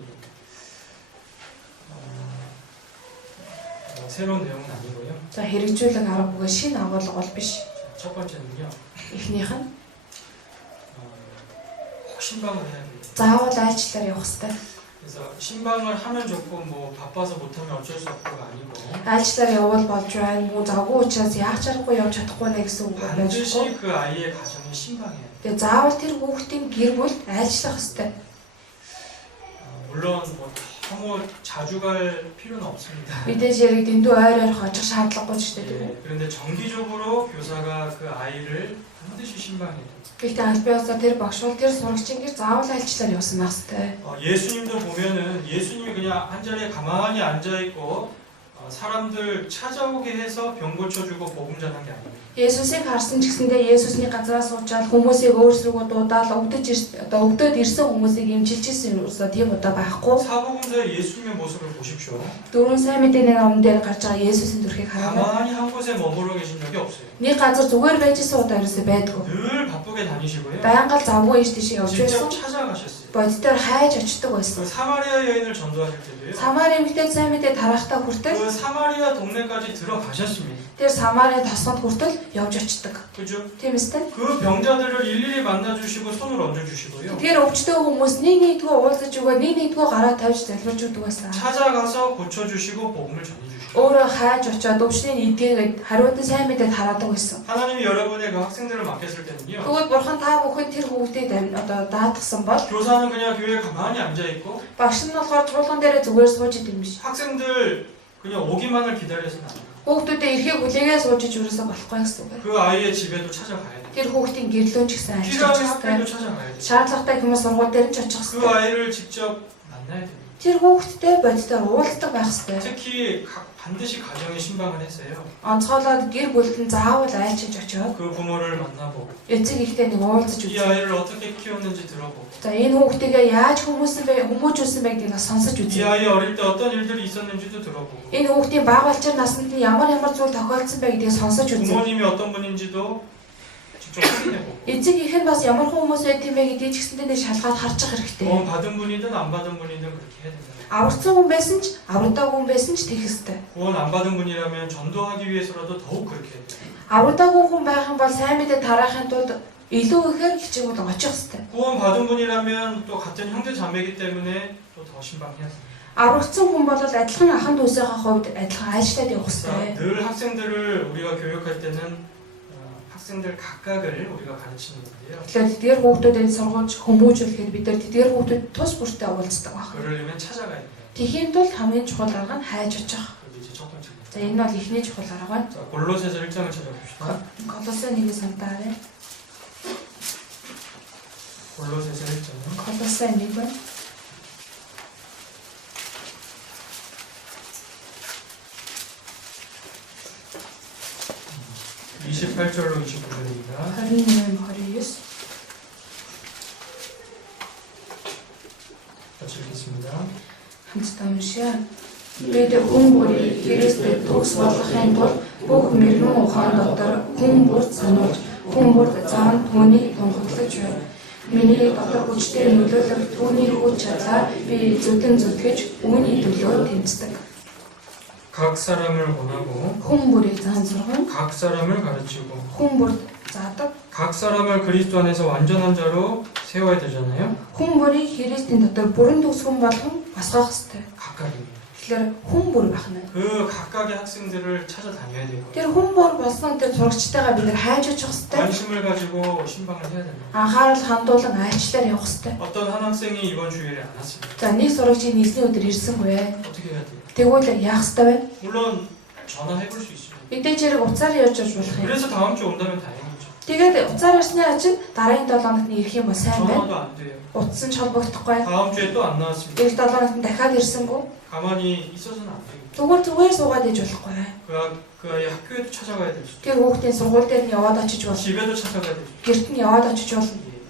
새로운 내용은 아니고요. За хэрэгжүүлэг аргагүй шинэ агуулга бол биш. 첫 번째는요. Эхнийх нь 꼭 신방을 해야 돼요. заавал айлчлаар явах хэрэгтэй. 그래서 신방을 하면 좋고 뭐 바빠서 못하면 어쩔 수 없고가 아니고 Айлчлаар явбал болж байна. Муу завгүй учраас яах чаргагүй явж чадахгүй нэ гэсэн үг байж байна. 반드시 그 아이의 가정에 신방해야 돼요. Тэгээ заавал тэр хүүхдийн гэр бүл айлчлах хэрэгтэй. 물론 뭐 너무 자주 갈 필요는 없습니다. Мэдээж яг дэндүү ойр ойрох очих шаардлагагүй ч гэдэг юм. 그런데 정기적으로 교사가 그 아이를 반드시 신방해야 돼요. Гэхдээ албаасаа тэр багш бол тэр сурагчийн гэр заавал айлчлаар явсан байх хэрэгтэй. 예수님도 보면은 예수님이 그냥 한 자리에 가만히 앉아 있고 사람들 찾아오게 해서 병 고쳐주고 복음 전한 게 아니에요. Есүсийг харсан ч гэсэндээ Есүсний газараа суучаад хүмүүсийг өөрсрөө дуудаал өвдөд ирсэн хүмүүсийг имчилжсэн юмсаа тийм удаа байхгүй. 사복음서의 예수님의 모습을 보십시오. Дөрвөн сайн мэдээний номон дээр гарч байгаа Есүсийн төрхийг хараад 가만히 한 곳에 머물러 계신 적이 없어요. нэг газар зүгээр байжсэн удаа ерөөсөй байдгүй. 늘 바쁘게 다니시고요. Байнга л завгүй ийш тийш явж 직접 байсан. 찾아가셨어요. Бодитоор хайж очдог 그 байсан. 사마리아 여인을 전도하실 때도요. Самар эмэгтэй сайн мэдээ тараахтаа хүртэл 그 사마리아 동네까지 들어가셨습니다. тэр Самарын тосгонд хүртэл явж очдог. 그죠? Тийм үстэй. 그 병자들을 일일이 만나주시고 손을 얹어주시고요. Тэр өвчтөе хүмүүс нэг нэгдгөө уулзаж өгөө нэг нэгдгөө гараа тавьж залбирч өгдөг байсан. 찾아가서 고쳐주시고 복음을 전해주시고 Өөрөө хайж очоод өвчний эдгээд хариудан сайн мэдээ тараадаг байсан. 하나님이 여러분의 그 학생들을 맡겼을 때는요. Тэгвэл бурхан та бүхэн тэр хүүхдийг одоо даатгсан бол 교사는 그냥 교회에 가만히 앉아있고 багш нь болохоор чуулган дээрээ зүгээр сууж идэм биш. 학생들 그냥 오기만을 기다려서는 안 돼요. Хүүхдүүдээ ирэхийг хүлээгээ сууж иж юусаа болохгүй гэсэн үг. 그 아이의 집에도 찾아가야 돼요. Тэр хүүхдийн гэрлүүн ч гэсэн айлчлах 필요한 хэрэгтэй. 학교에도 찾아가야 돼요. Шаардлагатай хүмүүс сургууль дээр нь ч очих 그 хэрэгтэй. 아이를 직접 만나야 돼요. Тэр хүүхдтэй бодитоор уулздаг байх хэрэгтэй. 특히 반드시 가정에 신방을 했어요. Онцгойлоод гэр бүлд нь заавал айлчилж очоод 그 부모를 만나보고 эцэг ихтэй нэг уулзаж 이 үзье. 아이를 어떻게 키웠는지 들어보고 За энэ хүүхдийгээ яаж хүмүүжүүлсэн байдгийг бас сонсож 이 үзье. 아이 어릴 때 어떤 일들이 있었는지도 들어보고 Энэ хүүхдийн бага балчир наснд нь ямар зүйл тохиолдсон бэ гэдгийг сонсож үзье. 부모님이 어떤 분인지도 직접 확인해보고 Эцэг их нь бас ямар хүмүүс байд юм бэ гэдгийг ч гэсэндээ шалгаад харчих хэрэгтэй. 도움 받은 분이든 안 받은 분이든 그렇게 해야 된다. Аварсан хүн байсан ч, аврагдаагүй хүн байсан ч тэгэх хэрэгтэй. 구원 안 받은 분이라면 전도하기 위해서라도 더욱 그렇게 해야 돼요. Аврагдаагүй хүн байх юм бол сайн мэдээ тараахын тулд илүү ихээр хичээгүүд очих хэрэгтэй. 구원 받은 분이라면 또 같은 형제 자매이기 때문에 또 더 신방해야 돼요. Аврагдсан хүн бол адилхан ахын дүүсийнхээ хувьд адилхан айлчлаад явах хэрэгтэй. 늘 학생들을 우리가 교육할 때는 학생들 각각을 우리가 가르치는 건데요. Тэгэхээр тэдгээр хүүхдүүдэд сургуулж хүмүүжүүлэхэд бид нар тэдгээр хүүхдүүд тус бүртээ уулздаг байна. 그러려면 찾아가야 돼요. Тэхийн тулд хамгийн чухал арга нь хайж очих. 그게 이제 첫 번째입니다. За энэ бол эхний чухал арга байна. 자, 골로새서 1장을 찾아봅시다. Колосе 1-ийг сандаарай. 골로새서 1장. Колосе 1 байна. 28절로 29절입니다. 28-29. 같이 읽겠습니다. Хамтдаа уншъя. Бид хүн бүрийг Христэд төгс болгохын тулд бүх мэрэгэн ухаан дотор хүн бүр сануулж, хүн бүр заан түүнийг тунхаглаж байна. Миний дотор хүчтэй нөлөөлөх түүний хүч чадлаар би зүтэн зүтгэж үүний төлөө тэмцдэг. 각 사람을 권하고 Хүн бүрийг заан сурган, 각 사람을 가르치고 хүн бүрд заадаг, 각 사람을 그리스도 안에서 완전한 자로 세워야 되잖아요. хүн бүрийг Христийн дотор бүрэн төгсгөн болгон босгох ёстой. 각각이. Тэгэхээр хүн бүр байх нь. 그 각각의 학생들을 찾아다녀야 되고 Тэр хүн бүр болсон тэр сурагчтайгаа бид нар хайж очих ёстой. 관심을 가지고 신방을 해야 됩니다. Анхаарал хандуулан айлчлаар явах ёстой. 어떤 한 학생이 이번 주일에 안 왔습니다. За нэг сурагчийн нийслэлийн өдөр ирсэнгүй. 어떻게 해야 돼요? Тэгвэл яах ёстой вэ? 물론 전화해 볼 수 있습니다. Мэдээж хэрэг уцаар явж болж болох юм. 그래서 다음 주 온다면 다행이죠. Тэгээд уцаар ирсний хажим дараагийн 7 хоногт нь ирэх юм бол сайн байна. 전화도 안 돼요. Утсан ч холбогдохгүй. 다음 주에 또 안 나왔습니다. Эх 7 хоногт нь дахиад ирсэнгүй. 가만히 있어서는 안 돼요. Зүгээр суугаад иж болохгүй. 그 아이 학교에도 찾아가야 될 수도 Тэр хүүхдийн сургууль дээр нь яваад очиж 있고 болно. 집에도 찾아가야 될 수도 Гэрт нь яваад очиж болно. 있고.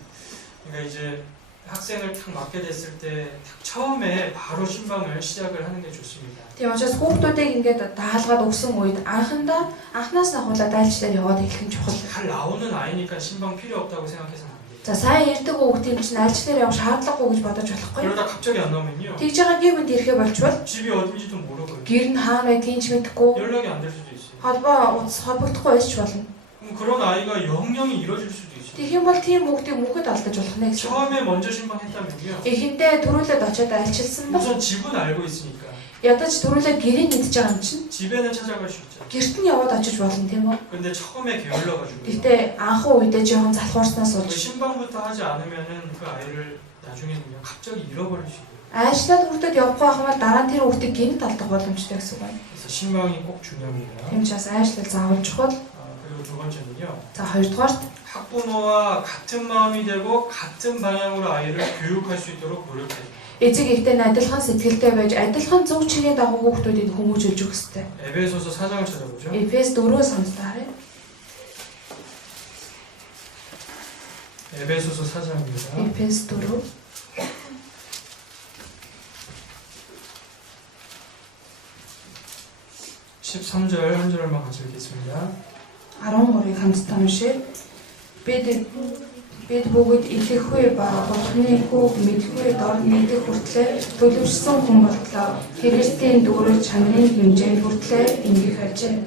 그러니까 이제 학생을 탁 맡게 됐을 때 탁 처음에 바로 신방을 시작을 하는 게 좋습니다. Тийм учраас хүүхдүүдийг ингээд даалгаад өгсөн үед анхнаас нь ахуулаад айлчлаар яваад эхлэх нь чухал. 잘 나오는 아이니까 신방 필요 없다고 생각해서는 안 돼요. За сайн ярьдаг хүүхдийн чинь айлчлаар явах шаардлагагүй гэж бодож болохгүй. 그러다 갑자기 안 나오면요. Тэгж байгаа гівэнд ирэхэ болчвол 집이 어딘지도 모르고요. гэр нь хаана байдгийг ч мэдэхгүй 연락이 안 될 수도 있어요. холбоо холбогдохгүй байж болно. 그럼 그런 아이가 영영이 이뤄질 수도 있어요. Тэгэх юм бол тийм хүүхдийг мөнхөд алдаж болох нэ гэсэн. 처음에 먼저 신방했다면요. Эхэндээ төрүүлээд очиод айлчилсан бол 우선 집은 알고 있으니까 ядаж төрүүлээд гэрийг мэдж байгаа юм чинь 집에는 찾아갈 수 있죠. гэрт нь яваад очиж болно тийм үү? 근데 처음에 게을러가지고 Гэтэ анхаа үедээ жоохон залхуурснаас 그 болж 신방부터 하지 않으면은 그 아이를 나중에는요 갑자기 잃어버릴 수 있어요. айлчлаад хүүхдэд явахгүй байх юм бол дараа нь тэр хүүхдийг гинт алдах боломжтой гэсэн үг байна. 그래서 신방이 꼭 중요합니다. Тийм учраас айлчлал заавал чухал. 그리고 두 번째는요. За хоёрдугаарт 학부모와 같은 마음이 되고 같은 방향으로 아이를 교육할 수 있도록 노력해요. эцэг эхтэй нь адилхан сэтгэлтэй байж адилхан зөв чигийн дагуу хүүхдүүдийг хүмүүжүүлж өгөх хэрэгтэй. 에베소서 4장을 찾아보죠. Эфес 4-өөс хамтдаарай. 에베소서 4장입니다. Эфес 4. 13절 한 절만 같이 읽겠습니다. 13-ыг хамтдаа уншъя. Бид бүгд итгэхгүй ба Бурхны хүүг мэдхгүй дор мэдэх хүртлээр төлөвшсөн хүн болтлоо. Христийн дүүрэг чанарын хэмжээнд хүртлээр ингэх ажээ.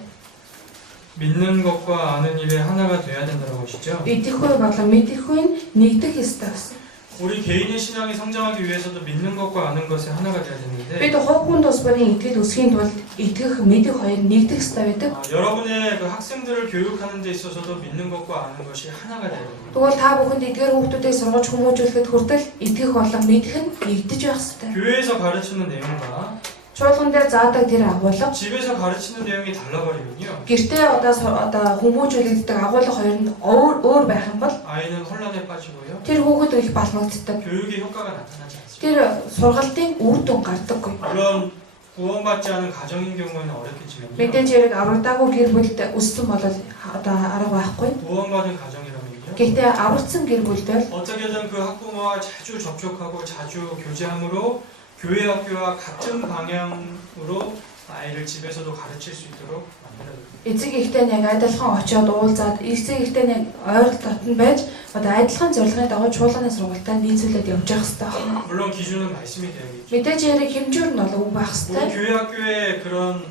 믿는 것과 아는 일에 하나가 돼야 된다고 하시죠. Итгэхгүй болон мэдэхгүй нь нэгдэх ёстой гэсэн. 우리 개인의 신앙이 성장하기 위해서도 믿는 것과 아는 것에 하나가 돼야 되는데 Бид хувь хүн тус бүрийн итгэл өсөхийн тулд итгэх, мэдэх хоёр нэгдэх ёстой байдаг. 여러분의 그 학생들을 교육하는 데 있어서도 믿는 것과 아는 것이 하나가 돼야 됩니다. Тэгвэл та бүхэнд эдгээр хүүхдүүдийг сургаж хүмүүжүүлэхэд хүртэл итгэх болон мэдэх нь нэгдэж байх ёстой. 교회에서 가르치는 내용과 Чуулган дээр заадаг тэр агуулга 집에서 가르치는 내용이 달라버리면요. гэртээ одоо хүмүүжүүлэгддэг агуулга хоёр нь өөр байх юм бол 아이는 혼란에 빠지고요. тэр хүүхэд их балмагддаг. 교육의 효과가 나타나지 않습니다. Тэр сургалтын үр дүн гардаггүй. 물론 구원받지 않은 가정인 경우에는 어렵겠지만요. Мэдээж хэрэг аврагдаагүй гэр бүлд өссөн бол одоо арга байхгүй. 구원받은 가정이라면요. Гэхдээ аврагдсан гэр бүлдэр 어떻게든 그 학부모와 자주 접촉하고 자주 교제함으로 교회 학교와 같은 방향으로 아이를 집에서도 가르칠 수 있도록 만들어야 됩니다. эцэг эхтэй нь яг адилхан очиод уулзаад эцэг эхтэй нь ойрол дотн байж одоо адилхан зорилгын дагуу чуулганы сургалтад нийцүүлээд явж явах хэрэгтэй. 물론 기준은 말씀이 돼야겠죠. Мэдээж хэрэг хэмжүүр нь бол үг байх 우리 хэрэгтэй. 교회 학교의 그런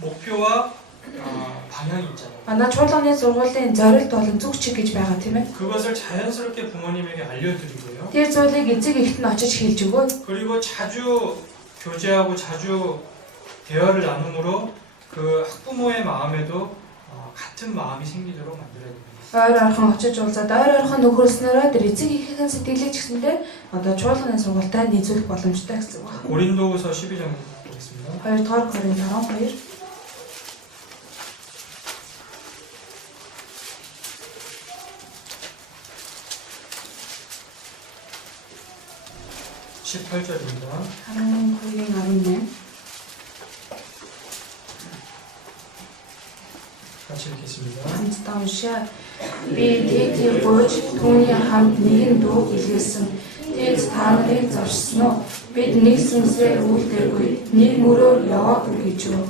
목표와 방향이 있잖아요. Манай чуулганы сургуулийн зорилт болон зүг чиг гэж байгаа тийм ээ. 그것을 자연스럽게 부모님에게 알려드리고요. Тэр зүйлийг эцэг эхт нь очиж хэлж өгөөд 그리고 자주 교제하고 자주 대화를 나눔으로 그 학부모의 마음에도 같은 마음이 생기도록 만들어야 됩니다. ойр орхон очиж уулзаад ойр орхон нөхөрснөрөө тэр эцэг эхийн сэтгэлийг ч гэсэндээ одоо чуулганы сургалтад нийцүүлэх боломжтой гэсэн үг байна. 고린도후서 12장 보겠습니다. 2 дугаар Коринт 12 18절입니다. 19-ийн 18 같이 읽겠습니다. хамтдаа уншаа. Би Тэдийг гуйж түүний хамт нэгэн дуу илгээсэн. Тэд та нарыг зовшсон уу? Бид нэг сүнсээр үйлдэргүй нэг мөрөөр яваагүй гэж юу?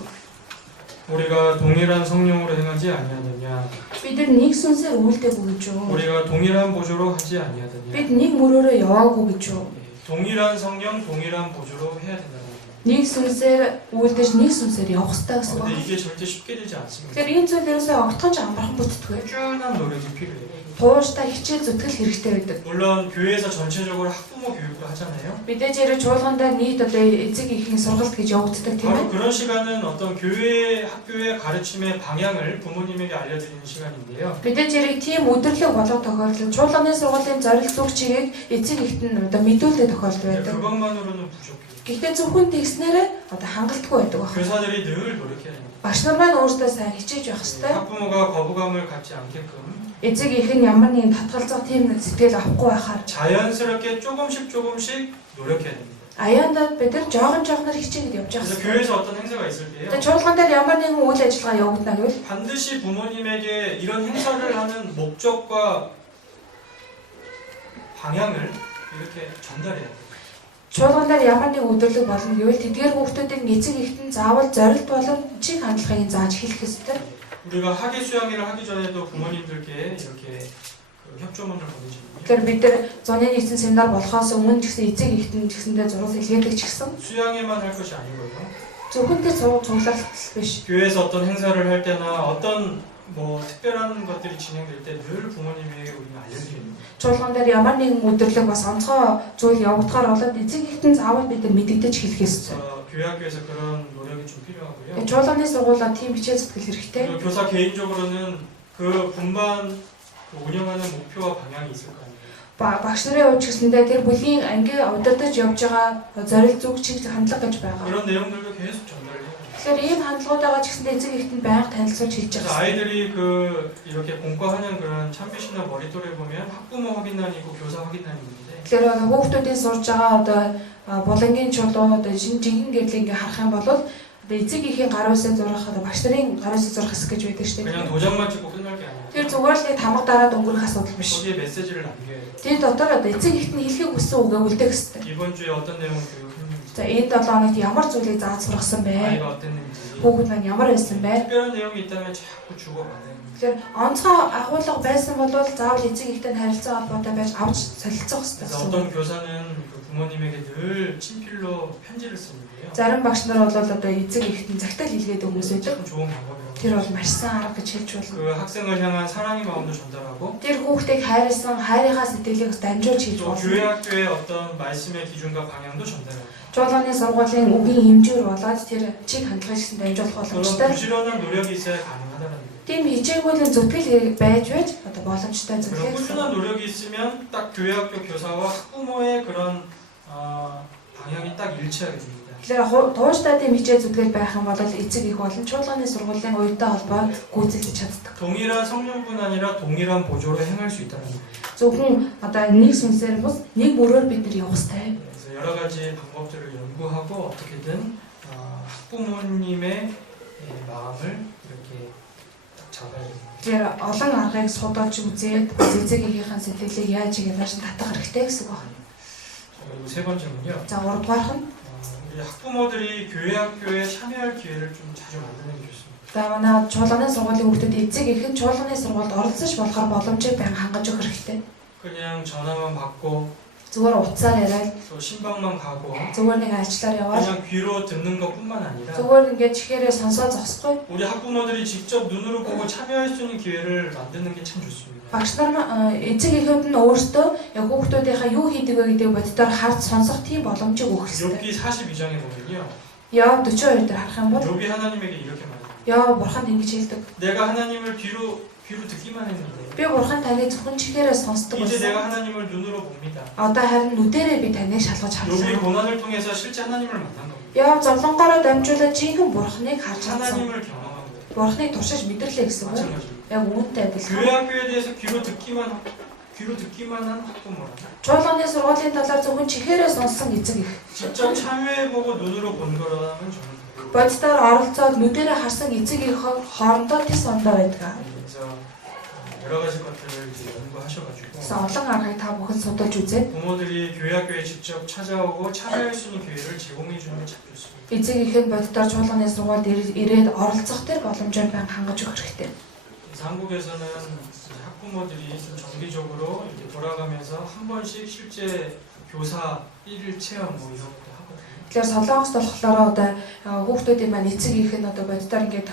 우리가 동일한 성령으로 행하지 아니하느냐? Бид нэг сүнсээр үйлдэггүй гэж юу? 우리가 동일한 보조로 하지 아니하느냐? Бид нэг мөрөөрөө яваагүй гэж юу? 동일한 성령, 동일한 보조로 해야 된다는 겁니다. Нэг сүнсээр үйлдэж нэг сүнсээр явах хэрэгтэй гэсэн 근데 үг. 이게 절대 쉽게 되지 않습니다. Тэгэхээр энэ зүйл ерөөсөө огтхон ч амархан бүтдэггүй. 꾸준한 노력이 필요해요. Тууштай хичээл зүтгэл хэрэгтэй байдаг. 물론 교회에서 전체적으로 학부모 교육을 하잖아요. Мэдээж хэрэг чуулгандаа нийт одоо эцэг эхийн сургалт гэж явагддаг тийм 바로 ээ. 그런 시간은 어떤 교회 학교의 가르침의 방향을 부모님에게 알려드리는 시간인데요. Мэдээж хэрэг тийм өдөрлөг болох тохиолдолд чуулганы сургуулийн зорилт зүг чигийг эцэг эхт нь одоо мэдүүлдэг тохиолдол 근데 байдаг. 그것만으로는 부족해요. Гэхдээ зөвхөн тэгснээрээ одоо хангалтгүй байдаг баг. 교사들이 늘 노력해야 됩니다. Багш нар маань өөрсдөө сайн хичээж явах хэрэгтэй. 학부모가 거부감을 갖지 않게끔 Эцэг их нь ямар нэгэн татгалзах тийм сэтгэл авахгүй байхаар 자연스럽게 조금씩 노력해야 됩니다. аяандаа бид нар жоогоноор хичээгээд явж байгаа 그래서 хэрэгтэй. 교회에서 어떤 행사가 있을 때요. Тэгээд чуулган дээр ямар нэгэн үйл ажиллагаа явагдана гэвэл 반드시 부모님에게 이런 행사를 하는 목적과 방향을 이렇게 전달해야 돼요. чуулган дээр ямар нэгэн өдөрлөг болно гэвэл тэдгээр хүүхдүүдийн эцэг эхтэн заавал зорилт болон чиг хандлагыг зааж хэлэх ёстой. 우리가 학예 수양회를 하기 전에도 부모님들께 이렇게 협조문을 보내줍니다. Тэгэхээр бид нар зуны нийтийн семинар болохоос өмнө ч гэсэн эцэг эхтэн ч гэсэндээ зургал илгээдэг ч гэсэн 수양회만 할 것이 아니고요. зөвхөн тэр цуглаалт биш. 교회에서 어떤 행사를 할 때나 어떤 뭐 특별한 것들이 진행될 때 늘 부모님에게 우리는 알려드립니다. Чуулган дээр ямар нэгэн өдөрлөг бас онцгой зүйл явагдахаар болоод эцэг эхтэн заавал бид нар мэдэгдэж хэлэх ёстой. 그래서 교회학교에서 그런 노력이 좀 필요하고요. чуулганы сургуулаа тийм хичээл зүтгэл хэрэгтэй. 그리고 교사 개인적으로는 그 분반 운영하는 목표와 방향이 있을 거 아니에요. Багш нарын хувьд ч гэсэндээ тэр бүлийн анги удирдах явж байгаа зорилт зүг чиг хандлага гэж байгаа. 그런 내용들도 계속 전달해요. Тэгэхээр ийм хандлагуудаа ч гэсэндээ эцэг эхтэн байнга танилцуулж хэлж 그래서 байгаа. 아이들이 이렇게 공과하는 그런 참빛이나 머리돌에 보면 학부모 확인란이고 교사 확인란이 있는데 Тэгэхээр хүүхдүүдийн сурж байгаа одоо булангийн чулуу одоо жинхэнэ гэрлийг ингээ харах юм бол одоо эцэг эхийн гар үсээ зурах одоо багш нарын гар үсээ зурах хэсэг гэж байдаг шүү 그냥 дээ. 도장만 찍고 끝날 게 아니에요. Тэр зүгээр л нэг тамга дараад өнгөрөх асуудал биш. 거기에 메시지를 남겨야 돼요. Тэр дотор одоо эцэг эхтэн хэлхийг хүссэн үгээ үлдээх хэрэгтэй. 이번 주에 어떤 내용을 교육했는지, За энэ 7 хоногт ямар зүйлийг зааж сургасан бэ? 아이가 어땠는지, Хүүхэд маань ямар байсан бэ? 특별한 내용이 있다면 자꾸 주고받아요. Тэгэхээр онцгой агуулга байсан бол заавал эцэг эхтэй харилцаа холбоотой байж авч солилцох хэрэгтэй. 그래서 어떤 교사는 그 부모님에게 늘 친필로 편지를 쓰는데요. Зарим багш нар бол одоо эцэг эхтэн загтал илгээдэг хүмүүс байдаг. 참 좋은 방법이라고. Тэр бол маш сайн арга гэж хэлж болно. 그 학생을 향한 사랑의 마음도 전달하고 Тэр хүүхдийг хайрлсан хайрынхаа сэтгэлийг данжуулж хэлж 또 болно. 교회 학교의 어떤 말씀의 기준과 방향도 전달하고 Чуулганы сургуулийн үгийн хэмжээр болоод тэр чиг хандлагыг гэсэн дамжуулах 그런 боломжтой. 부지런한 노력이 있어야 가능하다는 거예요. Тийм хичээгүүлийн зүтгэл байж одоо боломжтой 그런 зүтгэх. 꾸준한 노력이 있으면 딱 교회 학교 교사와 학부모의 그런 방향이 딱 일치하게 됩니다. Тэгэхээр тууштай тийм хичээл зүтгэл байх юм бол эцэг их болон чуулганы сургуулийн уянтай холбоо гүйцэтгэж чаддаг. 동일한 성령뿐 아니라 동일한 보조로 행할 수 있다는 거예요. Зөвхөн одоо нэг сүнсээр бус нэг мөрөөр бид нар явах хэрэгтэй. 그래서 여러 가지 방법들을 연구하고 어떻게든 학부모님의 마음을 이렇게 딱 잡아야 됩니다. Тэгэхээр олон аргыг судалж үзээд эцэг эхийнхээ сэтгэлийг яаж ингэж татах хэрэгтэй гэсэн байна. 그리고 세 번째는요. За 3 дугаарх нь 우리 학부모들이 교회 학교에 참여할 기회를 좀 자주 만드는 게 좋습니다. за манай чуулганы сургуулийн хүүхдүүд эцэг их нь чуулганы сургуульд оролцож болохоор боломжийг байнга хангаж өгөх хэрэгтэй. 그냥 전화만 받고 Зүгээр утсаар яриад 또 신방만 가고 зүгээр нэг альчлаар яваад 그냥 귀로 듣는 것뿐만 아니라 зүгээр ингээд чихээрээ сонсоод зогсохгүй. 우리 학부모들이 직접 눈으로 보고 참여할 수 있는 기회를 만드는 게 참 좋습니다. Багш нар эцэг эхүүд нь өөрсдөө яг хүүхдүүдийнхаа юу хийдэг вэ гэдэг боддоор харж сонсох тийм боломжийг өгөх хэрэгтэй. 욥기 42장에 보면요. Яв 42 дээр харах юм бол 욥이 하나님에게 이렇게 말합니다. яв бурханд ингэж хэлдэг. 내가 하나님을 귀로 듣기만 했는데 Би бурхан таныг зөвхөн чихээрээ сонсдог 이제 байсан. 내가 하나님을 눈으로 봅니다. Одоо харин нүдэрээ би таныг шалгаж 욥이 харлаа. 고난을 통해서 실제 하나님을 만난 겁니다. Яв зовлонгороо дамжуулаад жинхэнэ бурханыг харж чадсан. 하나님을 경험한 거예요. Бурханыг туршиж мэдэрлээ гэсэн үг. 마찬가지로 Яг үүнтэй 교회 адилхан. 학교에 대해서 귀로 듣기만 한 학부모라 Чуулганы сургуулийн талаар зөвхөн чихээрээ сонссон эцэг их. 직접 참여해보고 눈으로 본 거라면 저는 Боддоор оролцоод нүдэрээ харсан эцэг их хоорондоо тис ондоо байдаг. 그래서 여러 가지 것들을 이제 연구하셔가지고 그래서 олон аргыг та бүхэн судалж үзээд 부모들이 교회 학교에 직접 찾아오고 참여할 수 있는 기회를 제공해 주는 게 참 좋습니다. эцэг их нь боддоор чуулганы сургуульд ирээд оролцох тэр боломжийг байнга хангаж өгөх хэрэгтэй. 그래서 한국에서는 학부모들이 좀 정기적으로 이렇게 돌아가면서 한 번씩 실제 교사 1일 체험 뭐 이런 것도 하거든요. Тэгэхээр Солонгост болохоор одоо хүүхдүүдийн маань эцэг их нь одоо боддоор ингээд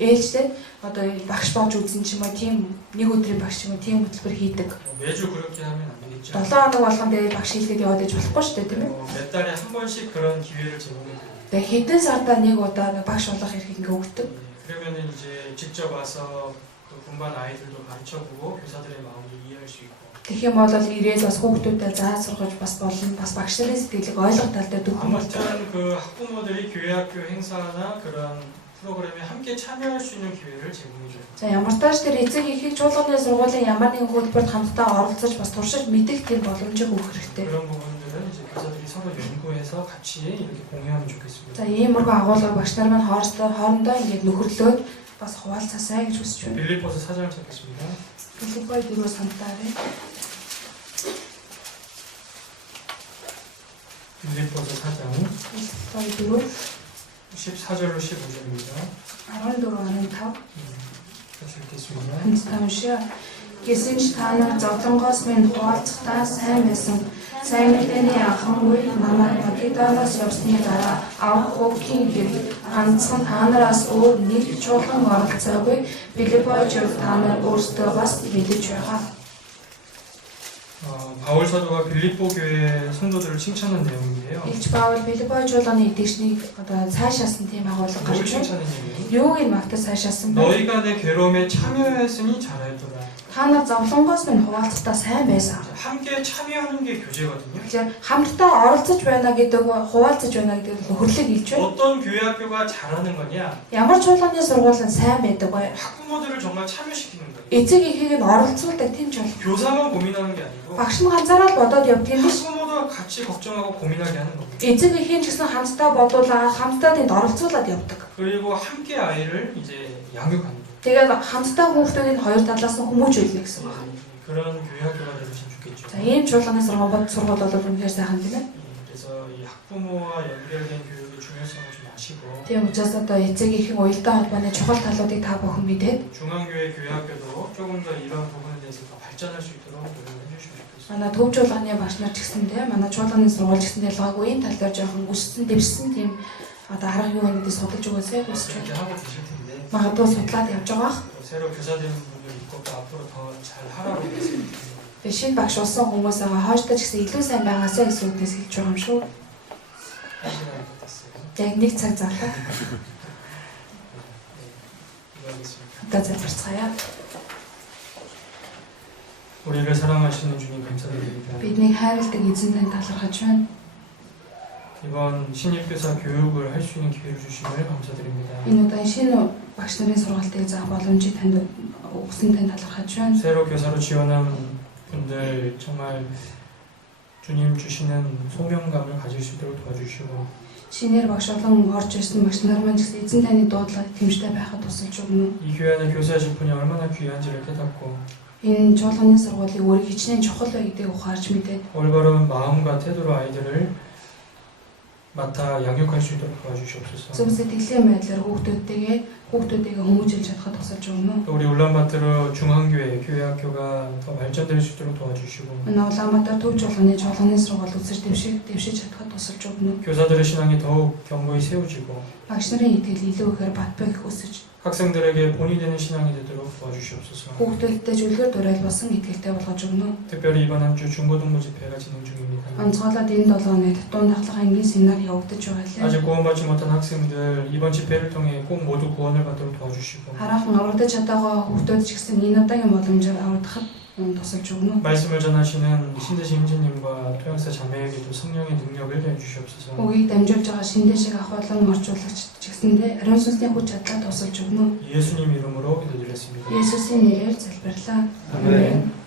ээлжлээд одоо багш болж үзэн ч юм уу тийм нэг өдрийн багш юм уу тийм хөтөлбөр хийдэг. 매주 그렇게 하면 안 되겠죠. 7 хоног болгон дээр багш хийлгээд яваад иж болохгүй шүү дээ тийм ээ. 몇 달에 한 번씩 그런 기회를 제공해 줘요. Тэгээ хэдэн сардаа нэг удаа багш болох эрхийг ингээд өгдөг. 그러면은 이제 직접 와서 그 군반 아이들도 가르쳐보고 교사들의 마음을 이해할 수 있고. Тэгэх юм бол ирээд бас хүүхдүүдэд зааж сургаж бас болно. бас багш нарын сэтгэлийг ойлгох талтай төгөн болдог. 아무튼 그 학부모들이 교회 학교 행사나 그런 프로그램에 함께 참여할 수 있는 기회를 제공해줘요. За ямар тааш тэр эцэг эхийг чуулганы сургуулийн ямар нэгэн хөтөлбөрт хамтдаа оролцож бас туршиж мэдэх тийм боломжийг өгөх хэрэгтэй. 그런 부분들은 이제 교사들이 서로 연구해서 같이 이렇게 공유하면 좋겠습니다. За иймэрхүү агуулга багш нар маань хоорондоо ингээд нөхөрлөөд бас хуваалцаасай гэж хүсэж байна. 빌립보서 4장을 찾겠습니다. Филиппой 4-өөс хамтаарай. 빌립보서 4장 Филиппой 4 14절로 15절입니다. 14-15 같이 읽겠습니다. хамтдаа уншия. Гэсэн ч та нар зовлонгоос минь хуваалцахдаа сайн байсан. Сайн мэдээний анхангүй намайг Македоноос явсны дараа авах хөвгийн хэрэг ганцхан та нараас өөр нэг чуулган оролцоогүй. Филиппойчууд та нар өөрсдөө бас мэдэж байгаа. 바울 사도가 빌립보 교회 성도들을 칭찬한 내용인데요. Илч Паул Филиппой чуулганы эдгчнийг одоо цаашаасан тийм агуулга 뭘 гарч байна. 칭찬했냐면 Юуг нь магтаж цаашаасан бэ? 너희가 내 괴로움에 참여하였으니 잘하였도다. Та нар зовлонгоос минь хуваалцахдаа сайн байсан. 함께 참여하는 게 교제거든요. Тэгэхээр хамтдаа оролцож байна гэдэг хуваалцаж байна гэдэг нь нөхөрлөг илж байна. 어떤 교회 학교가 잘하는 거냐? Ямар чуулганы сургууль нь сайн байдаг вэ? 학부모들을 정말 참여시키는 거예요. Эцэг эхийг нь оролцуулдаг тийм чуулга. 교사만 고민하는 게 아니고 Багш нь ганцаараа л бодоод явдаг юм биш. 학부모도 같이 걱정하고 고민하게 하는 겁니다. Эцэг эхийн ч гэсэн хамтдаа бодуулаад хамтдаа тэнд оролцуулаад явдаг. 그리고 함께 아이를 이제 양육하는 거예요. Тэгээд хамтдаа хүүхдүүдийг хоёр талаас нь хүмүүжүүлнэ гэсэн байна. 그런 교회 학교가 되면 좋겠죠. За ийм чуулганы сургууль бол үнэхээр сайхан тийм ээ. 그래서 이 학부모와 연결된 교육의 중요성을 좀 아시고 Тийм учраас одоо эцэг эхийн уялдаа холбооны чухал талуудыг та бүхэн мэдээд 중앙교회 교회 학교도 조금 더 이런 부분에 대해서 더 발전할 수 있도록 노력을 해주시면 좋겠습니다. манай төв чуулганы багш нар ч гэсэндээ манай чуулганы сургууль ч гэсэндээ ялгаагүй энэ тал дээр жоохон өссөн дэвшсэн тийм одоо арга юу гэдэг судалж өгөөсэй хүсэж 그렇게 байна. 하고 계실 텐데 Магадгүй судлаад явж байгаа. 또 새로 교사되는 분들 있고 또 앞으로 더 잘 하라고 말씀드립니다. Тэгээ шинэ багш болсон хүмүүс байгаа хойштоо ч гэсэн илүү сайн байгаасай гэсэн үгнээс хэлж байгаа юм шүү. 한 시간이 더 됐어요. Яг нэг цаг зарлаа. 이해하겠습니다. Одоо залбирцгаая. 우리를 사랑하시는 주님 감사드립니다. Бидний хайрладаг эзэн тань талархаж байна. 이번 신입교사 교육을 할 수 있는 기회를 주심을 감사드립니다. Энэ удаа шинэ багш нарын сургалтыг заах боломжийг танд өгсөн тань талархаж байна. 새로 교사로 지원한 분들 정말 주님 주시는 소명감을 가질 수 있도록 도와주시고 Шинээр багш болон орж ирсэн багш нар маань ч гэсэн эзэн таны дуудлагыг тэмцтэй байхад тусалж өгнө. 이 교회 안에 교사하실 분이 얼마나 귀한지를 깨닫고 Энэ чуулганы сургуулийн өөрийг хичнээн чухал байдгийг ухаарч мэдээд 올바른 마음과 태도로 아이들을 맡아 양육할 수 있도록 도와주시옵소서. зөв сэтгэлийн байдлаар хүүхдүүдтэйгээ хүмүүжүүлж чадхад тусалж өгнө. 또 우리 울란바토르 중앙교회 교회 학교가 더 발전될 수 있도록 도와주시고 Манай Улаанбаатар төв чуулганы сургууль үзэж дэвшиж чадхад тусалж өгнө. 교사들의 신앙이 더욱 견고히 세워지고 Багш нарын итгэл илүү ихээр батбайг хүсэж 학생들에게 본이 되는 신앙이 되도록 도와주시옵소서. хүүхдүүдтэй зүлгэр дуурайлбасан итгэлтэй болгож өгнө. 특별히 이번 한 주 중고등부 집회가 진행 중입니다. Онцгойлоод энэ 7 хоног татуун дахлах ангийн семинар явагдаж байгаа 아직 лээ. 구원받지 못한 학생들 이번 집회를 통해 꼭 모두 구원을 받도록 도와주시고 Хараахан аврагдаж чадаагаа хүүхдүүд ч гэсэн энэ удаагийн боломжоор аврагдахад тусалж өгнө. 말씀을 전하시는 신대시 형제님과 토양사 자매에게도 성령의 능력을 내주시옵소서. Үгийг дамжуулж байгаа шиндэшиг ахвалан орчуулагч ч гэсэндээ ариун сүнсний хүч чадлаа тусалж өгнө. 예수님 이름으로 기도드렸습니다. Есүсийн нэрээр залбирлаа. 아멘.